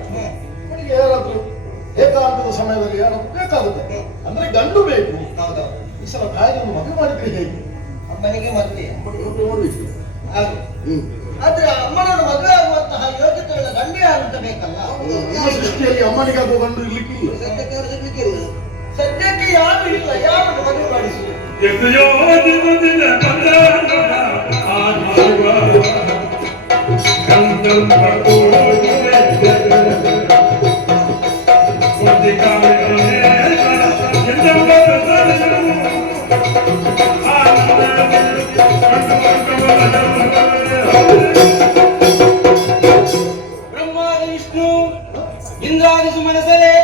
ಅವರಿಗೆ ಯಾರಾದ್ರೂ ಏಕಾಂತದ ಸಮಯದಲ್ಲಿ ಯಾರಾದ್ರೂ ಬೇಕಾಗುತ್ತೆ ಅಂದ್ರೆ ಗಂಡು ಬೇಕು. ಈ ಸಲ ತಾಯಿಯನ್ನು ಮದುವೆ ಮಾಡಿದ್ರೆ ಹೇಗೆ? ಅಮ್ಮನಿಗೆ ಮದುವೆ ನೋಡ್ಬೇಕು. ಹಾಗೆ. ಆದ್ರೆ ಅಮ್ಮನನ್ನು ಮದುವೆ ಆಗುವಂತಹ ಯೋಗ್ಯತೆಗಳ ಗಂಡ ಯಾರು ಅಂತ ಬೇಕಲ್ಲ. ನಿಮ್ಮ ಸೃಷ್ಟಿಯಲ್ಲಿ ಅಮ್ಮನಿಗಾಗುವ ಗಂಡು ಇರ್ಲಿಕ್ಕಿಲ್ಲ. ಸದ್ಯಕ್ಕೆ ಯಾರು ಇಲ್ಲ. ಯಾರನ್ನು ಮದುವೆ ಮಾಡಿಸುವುದು? ಬ್ರಹ್ಮಾದಿ ವಿಷ್ಣು ಇಂದ್ರಾದಿ ಸುಮನಸರೇ,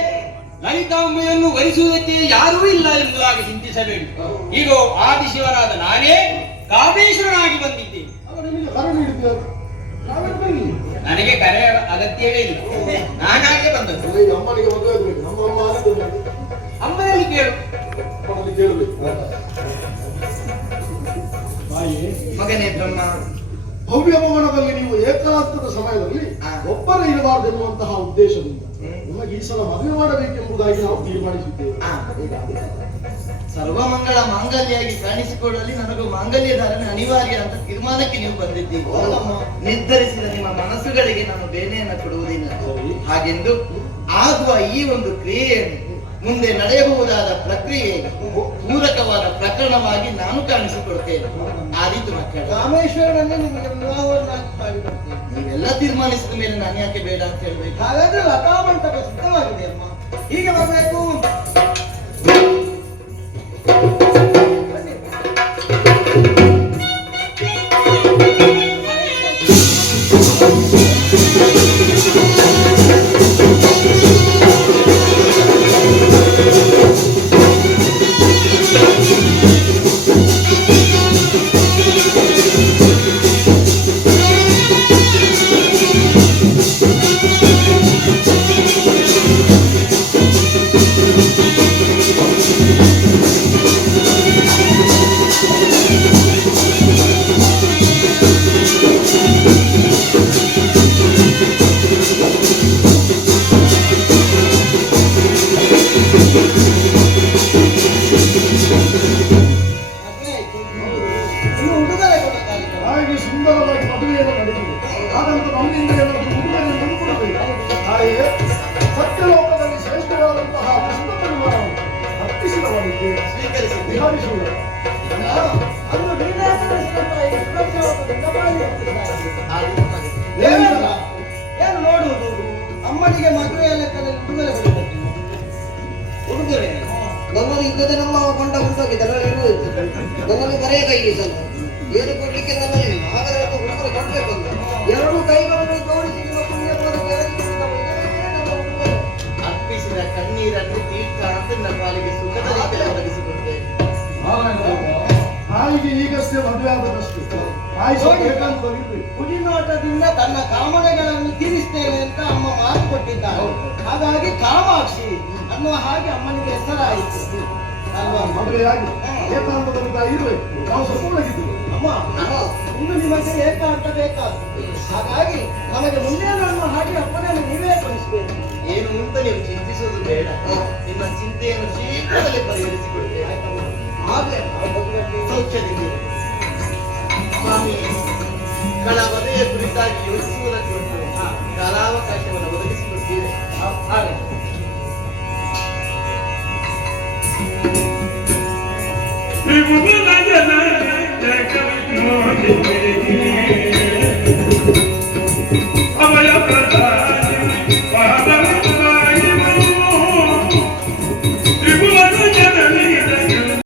ಲಲಿತಾಂಬೆಯನ್ನು ವರಿಸುವುದಕ್ಕೆ ಯಾರೂ ಇಲ್ಲ ಎಂಬುದಾಗಿ ಚಿಂತಿಸಬೇಡಿ. ಈಗ ಆದಿಶಿವನಾದ ನಾನೇ ಕಾಮೇಶ್ವರನಾಗಿ ಬಂದಿದ್ದೇನೆ. ನಿಮಗೆ ಕರೆ ನೀಡಿದ್ದಾರೆ. ನಾವೇನು ಬನ್ನಿ. ನನಗೆ ಕರೆಯ ಅಗತ್ಯವೇ ಇಲ್ಲ, ನಾನಾಗೆ ಬಂದದ್ದು. ಈಗ ಅಮ್ಮನಿಗೆ ಮದುವೆ ಆಗ್ಬೇಕು. ನಮ್ಮ ಅಮ್ಮ ಆಗುದಿಲ್ಲ. ಅಮ್ಮನಲ್ಲಿ ಕೇಳು. ಅಮ್ಮನಲ್ಲಿ ಕೇಳಬೇಕು. ಮಗನೇ ಬ್ರಹ್ಮ, ಭವ್ಯ ಭವನದಲ್ಲಿ ನೀವು ಏಕಾಂತದ ಸಮಯದಲ್ಲಿ ಒಬ್ಬರೇ ಇರಬಾರದು ಎನ್ನುವಂತಹ ಉದ್ದೇಶದಿಂದ ನಿಮಗೆ ಈ ಸಲ ಮದುವೆ ಮಾಡಬೇಕೆಂಬುದಾಗಿ ನಾವು ತೀರ್ಮಾನಿಸಿದ್ದೇವೆ. ಸರ್ವಮಂಗಳ ಮಾಂಗಲ್ಯಾಗಿ ಕಾಣಿಸಿಕೊಳ್ಳಲಿ ನನಗೂ ಮಾಂಗಲ್ಯ ಧಾರಣೆ ಅನಿವಾರ್ಯ ಅಂತ ತೀರ್ಮಾನಕ್ಕೆ ನೀವು ಬಂದಿದ್ದೀರಿ. ನಿರ್ಧರಿಸಿದ ನಿಮ್ಮ ಮನಸ್ಸುಗಳಿಗೆ ನಾನು ಬೇನೆಯನ್ನು ಕೊಡುವುದಿಲ್ಲ. ಹಾಗೆಂದು ಆಗುವ ಈ ಒಂದು ಕ್ರಿಯೆಯನ್ನು ಮುಂದೆ ನಡೆಯಬಹುದಾದ ಪ್ರಕ್ರಿಯೆ ಪೂರಕವಾದ ಪ್ರಕರಣವಾಗಿ ನಾನು ಕಾಣಿಸಿಕೊಡ್ತೇನೆ. ಆದೀತು ಮಕ್ಕಳ ರಾಮೇಶ್ವರನನ್ನೇ ನಿಮಗೆ ವಿವಾಹವನ್ನು ಮಾಡಿಕೊಡ್ತೇನೆ. ನೀವೆಲ್ಲ ತೀರ್ಮಾನಿಸಿದ ಮೇಲೆ ನಾನು ಯಾಕೆ ಬೇಡ ಅಂತ ಹೇಳ್ಬೇಕು? ಹಾಗಾದ್ರೆ ಲತಾಮಂಟಪ ಸಿದ್ಧವಾಗಿದೆ ಅಮ್ಮ, ಹೀಗೆ ಬರಬೇಕು. ಹಾಗೆ ಸುಂದರವಾಗಿ ಮದುವೆಯನ್ನು ನಡೆದಿದೆ. ಹಾಗಂತ ನಮ್ಮಿಂದ ಏನಾದರೂ ಉಡುಗೊರೆಯನ್ನು ಕೊಡಬೇಕು. ಹಾಗೆಯೇ ಸತ್ಯಲೋಕದಲ್ಲಿ ಶ್ರೇಷ್ಠವಾದಂತಹ ಕೃಷ್ಣ ಪರಿವಾರವನ್ನು ಅರ್ಪಿಸಿದವನಿಗೆ ಸ್ವೀಕರಿಸಿದ್ದೇನೆ. ವಿಹಾರಿಸುವುದು ಅಂದು ವೀಣಾಸನಸ್ಥರಾದ ಈ ಪ್ರಪಂಚವನ್ನು ದಬಾಯಿಸುತ್ತಿದ್ದಾರೆ. ಆದೀತು ಮಗನೇ. ದೇವೇಂದ್ರ, ಏನು ನೋಡುವುದು? ಅಮ್ಮನಿಗೆ ಮದುವೆಯ ಲೆಕ್ಕದಲ್ಲಿ ಉಡುಗೊರೆ ಕೊಡಬೇಕು. ಉಡುಗೊರೆ ನಮ್ಮಲ್ಲಿ ಇದ್ದದೆ ನಮ್ಮ ಕೊಂಡ ಉಂಟೋಗಿದೆ ನಮ್ಮಲ್ಲಿ ಬರೆಯ ಕೈಗೆ ಸಲ್ಲ ಏನು ಕೊಡ್ಲಿಕ್ಕೆ ನಮ್ಮಲ್ಲಿ ಇಲ್ಲ. ಹಾಗಾದ್ರೆ ಅದು ಉಡುಗೊರೆ ಕೊಡ್ಬೇಕು ಅಂತ ಎರಡು ಕೈಗಳನ್ನು ಜೋಡಿಸಿ ನಿಮ್ಮ ಪುಣ್ಯವನ್ನು ಎರಗಿಸಿದ ನಮ್ಮ ಉಡುಗೊರೆ. ಅರ್ಪಿಸಿದ ಕಣ್ಣೀರನ್ನು ತೀರ್ಥ ಅಂತ ನನ್ನ ಪಾಲಿಗೆ ಸುಖದ ರೀತಿಯಲ್ಲಿ ಒದಗಿಸಿಕೊಡ್ತೇನೆ. ತಾಯಿಗೆ ಈಗಷ್ಟೇ ಮದುವೆ ಆದದಷ್ಟು ತಾಯಿ ಸ್ವಲ್ಪ ಏಕಾಂತದಲ್ಲಿರ್ಬೇಕು. ಕುಡಿನೋಟದಿಂದ ತನ್ನ ಕಾಮನೆಗಳನ್ನು ತೀರಿಸ್ತೇನೆ ಅಂತ ಅಮ್ಮ ಮಾತು ಕೊಟ್ಟಿದ್ದಾರೆ. ಹಾಗಾಗಿ ಕಾಮಾಕ್ಷಿ ಅನ್ನುವ ಹಾಗೆ ಅಮ್ಮನಿಗೆ ಹೆಸರಾಯಿತು ಅಲ್ವಾ? ಮದುವೆಯಾಗಿ ಏಕಾಂತದಲ್ಲಿ ತಾಯಿ ಇರ್ಬೇಕು. ನಾವು ಸ್ವಲ್ಪ ಒಳಗಿದ್ದೀವಿ. ಅಮ್ಮ, ಇನ್ನು ನಿಮಗೆ ಏಕಾಂತ ಬೇಕಾಗ್ತದೆ. ಹಾಗಾಗಿ ನಮಗೆ ಮುಂದೆ ಅನ್ನುವ ಹಾಗೆ ಅಪ್ಪನನ್ನು ನೀವೇ ಕಳಿಸ್ಬೇಕು. ಏನು ಅಂತ ನೀವು ಚಿಂತಿಸುವುದು ಬೇಡ. ನಿಮ್ಮ ಚಿಂತೆಯನ್ನು ಶೀಘ್ರದಲ್ಲೇ ಪರಿಹರಿಸಿಕೊಡ್ತೇನೆ. ಹಾಗೆ ಸೌಖ್ಯದಿಂದ ಸ್ವಾಮಿ ಕಳವದೆಯ ಕುರಿತಾಗಿ ಯೋಚಿಸುವುದಕ್ಕೆ ಉಂಟು. ಕಾಲಾವಕಾಶವನ್ನು ಒದಗಿಸಿಕೊಡ್ತೀರಿ. ಹಾಗೆ ವಿಭುವ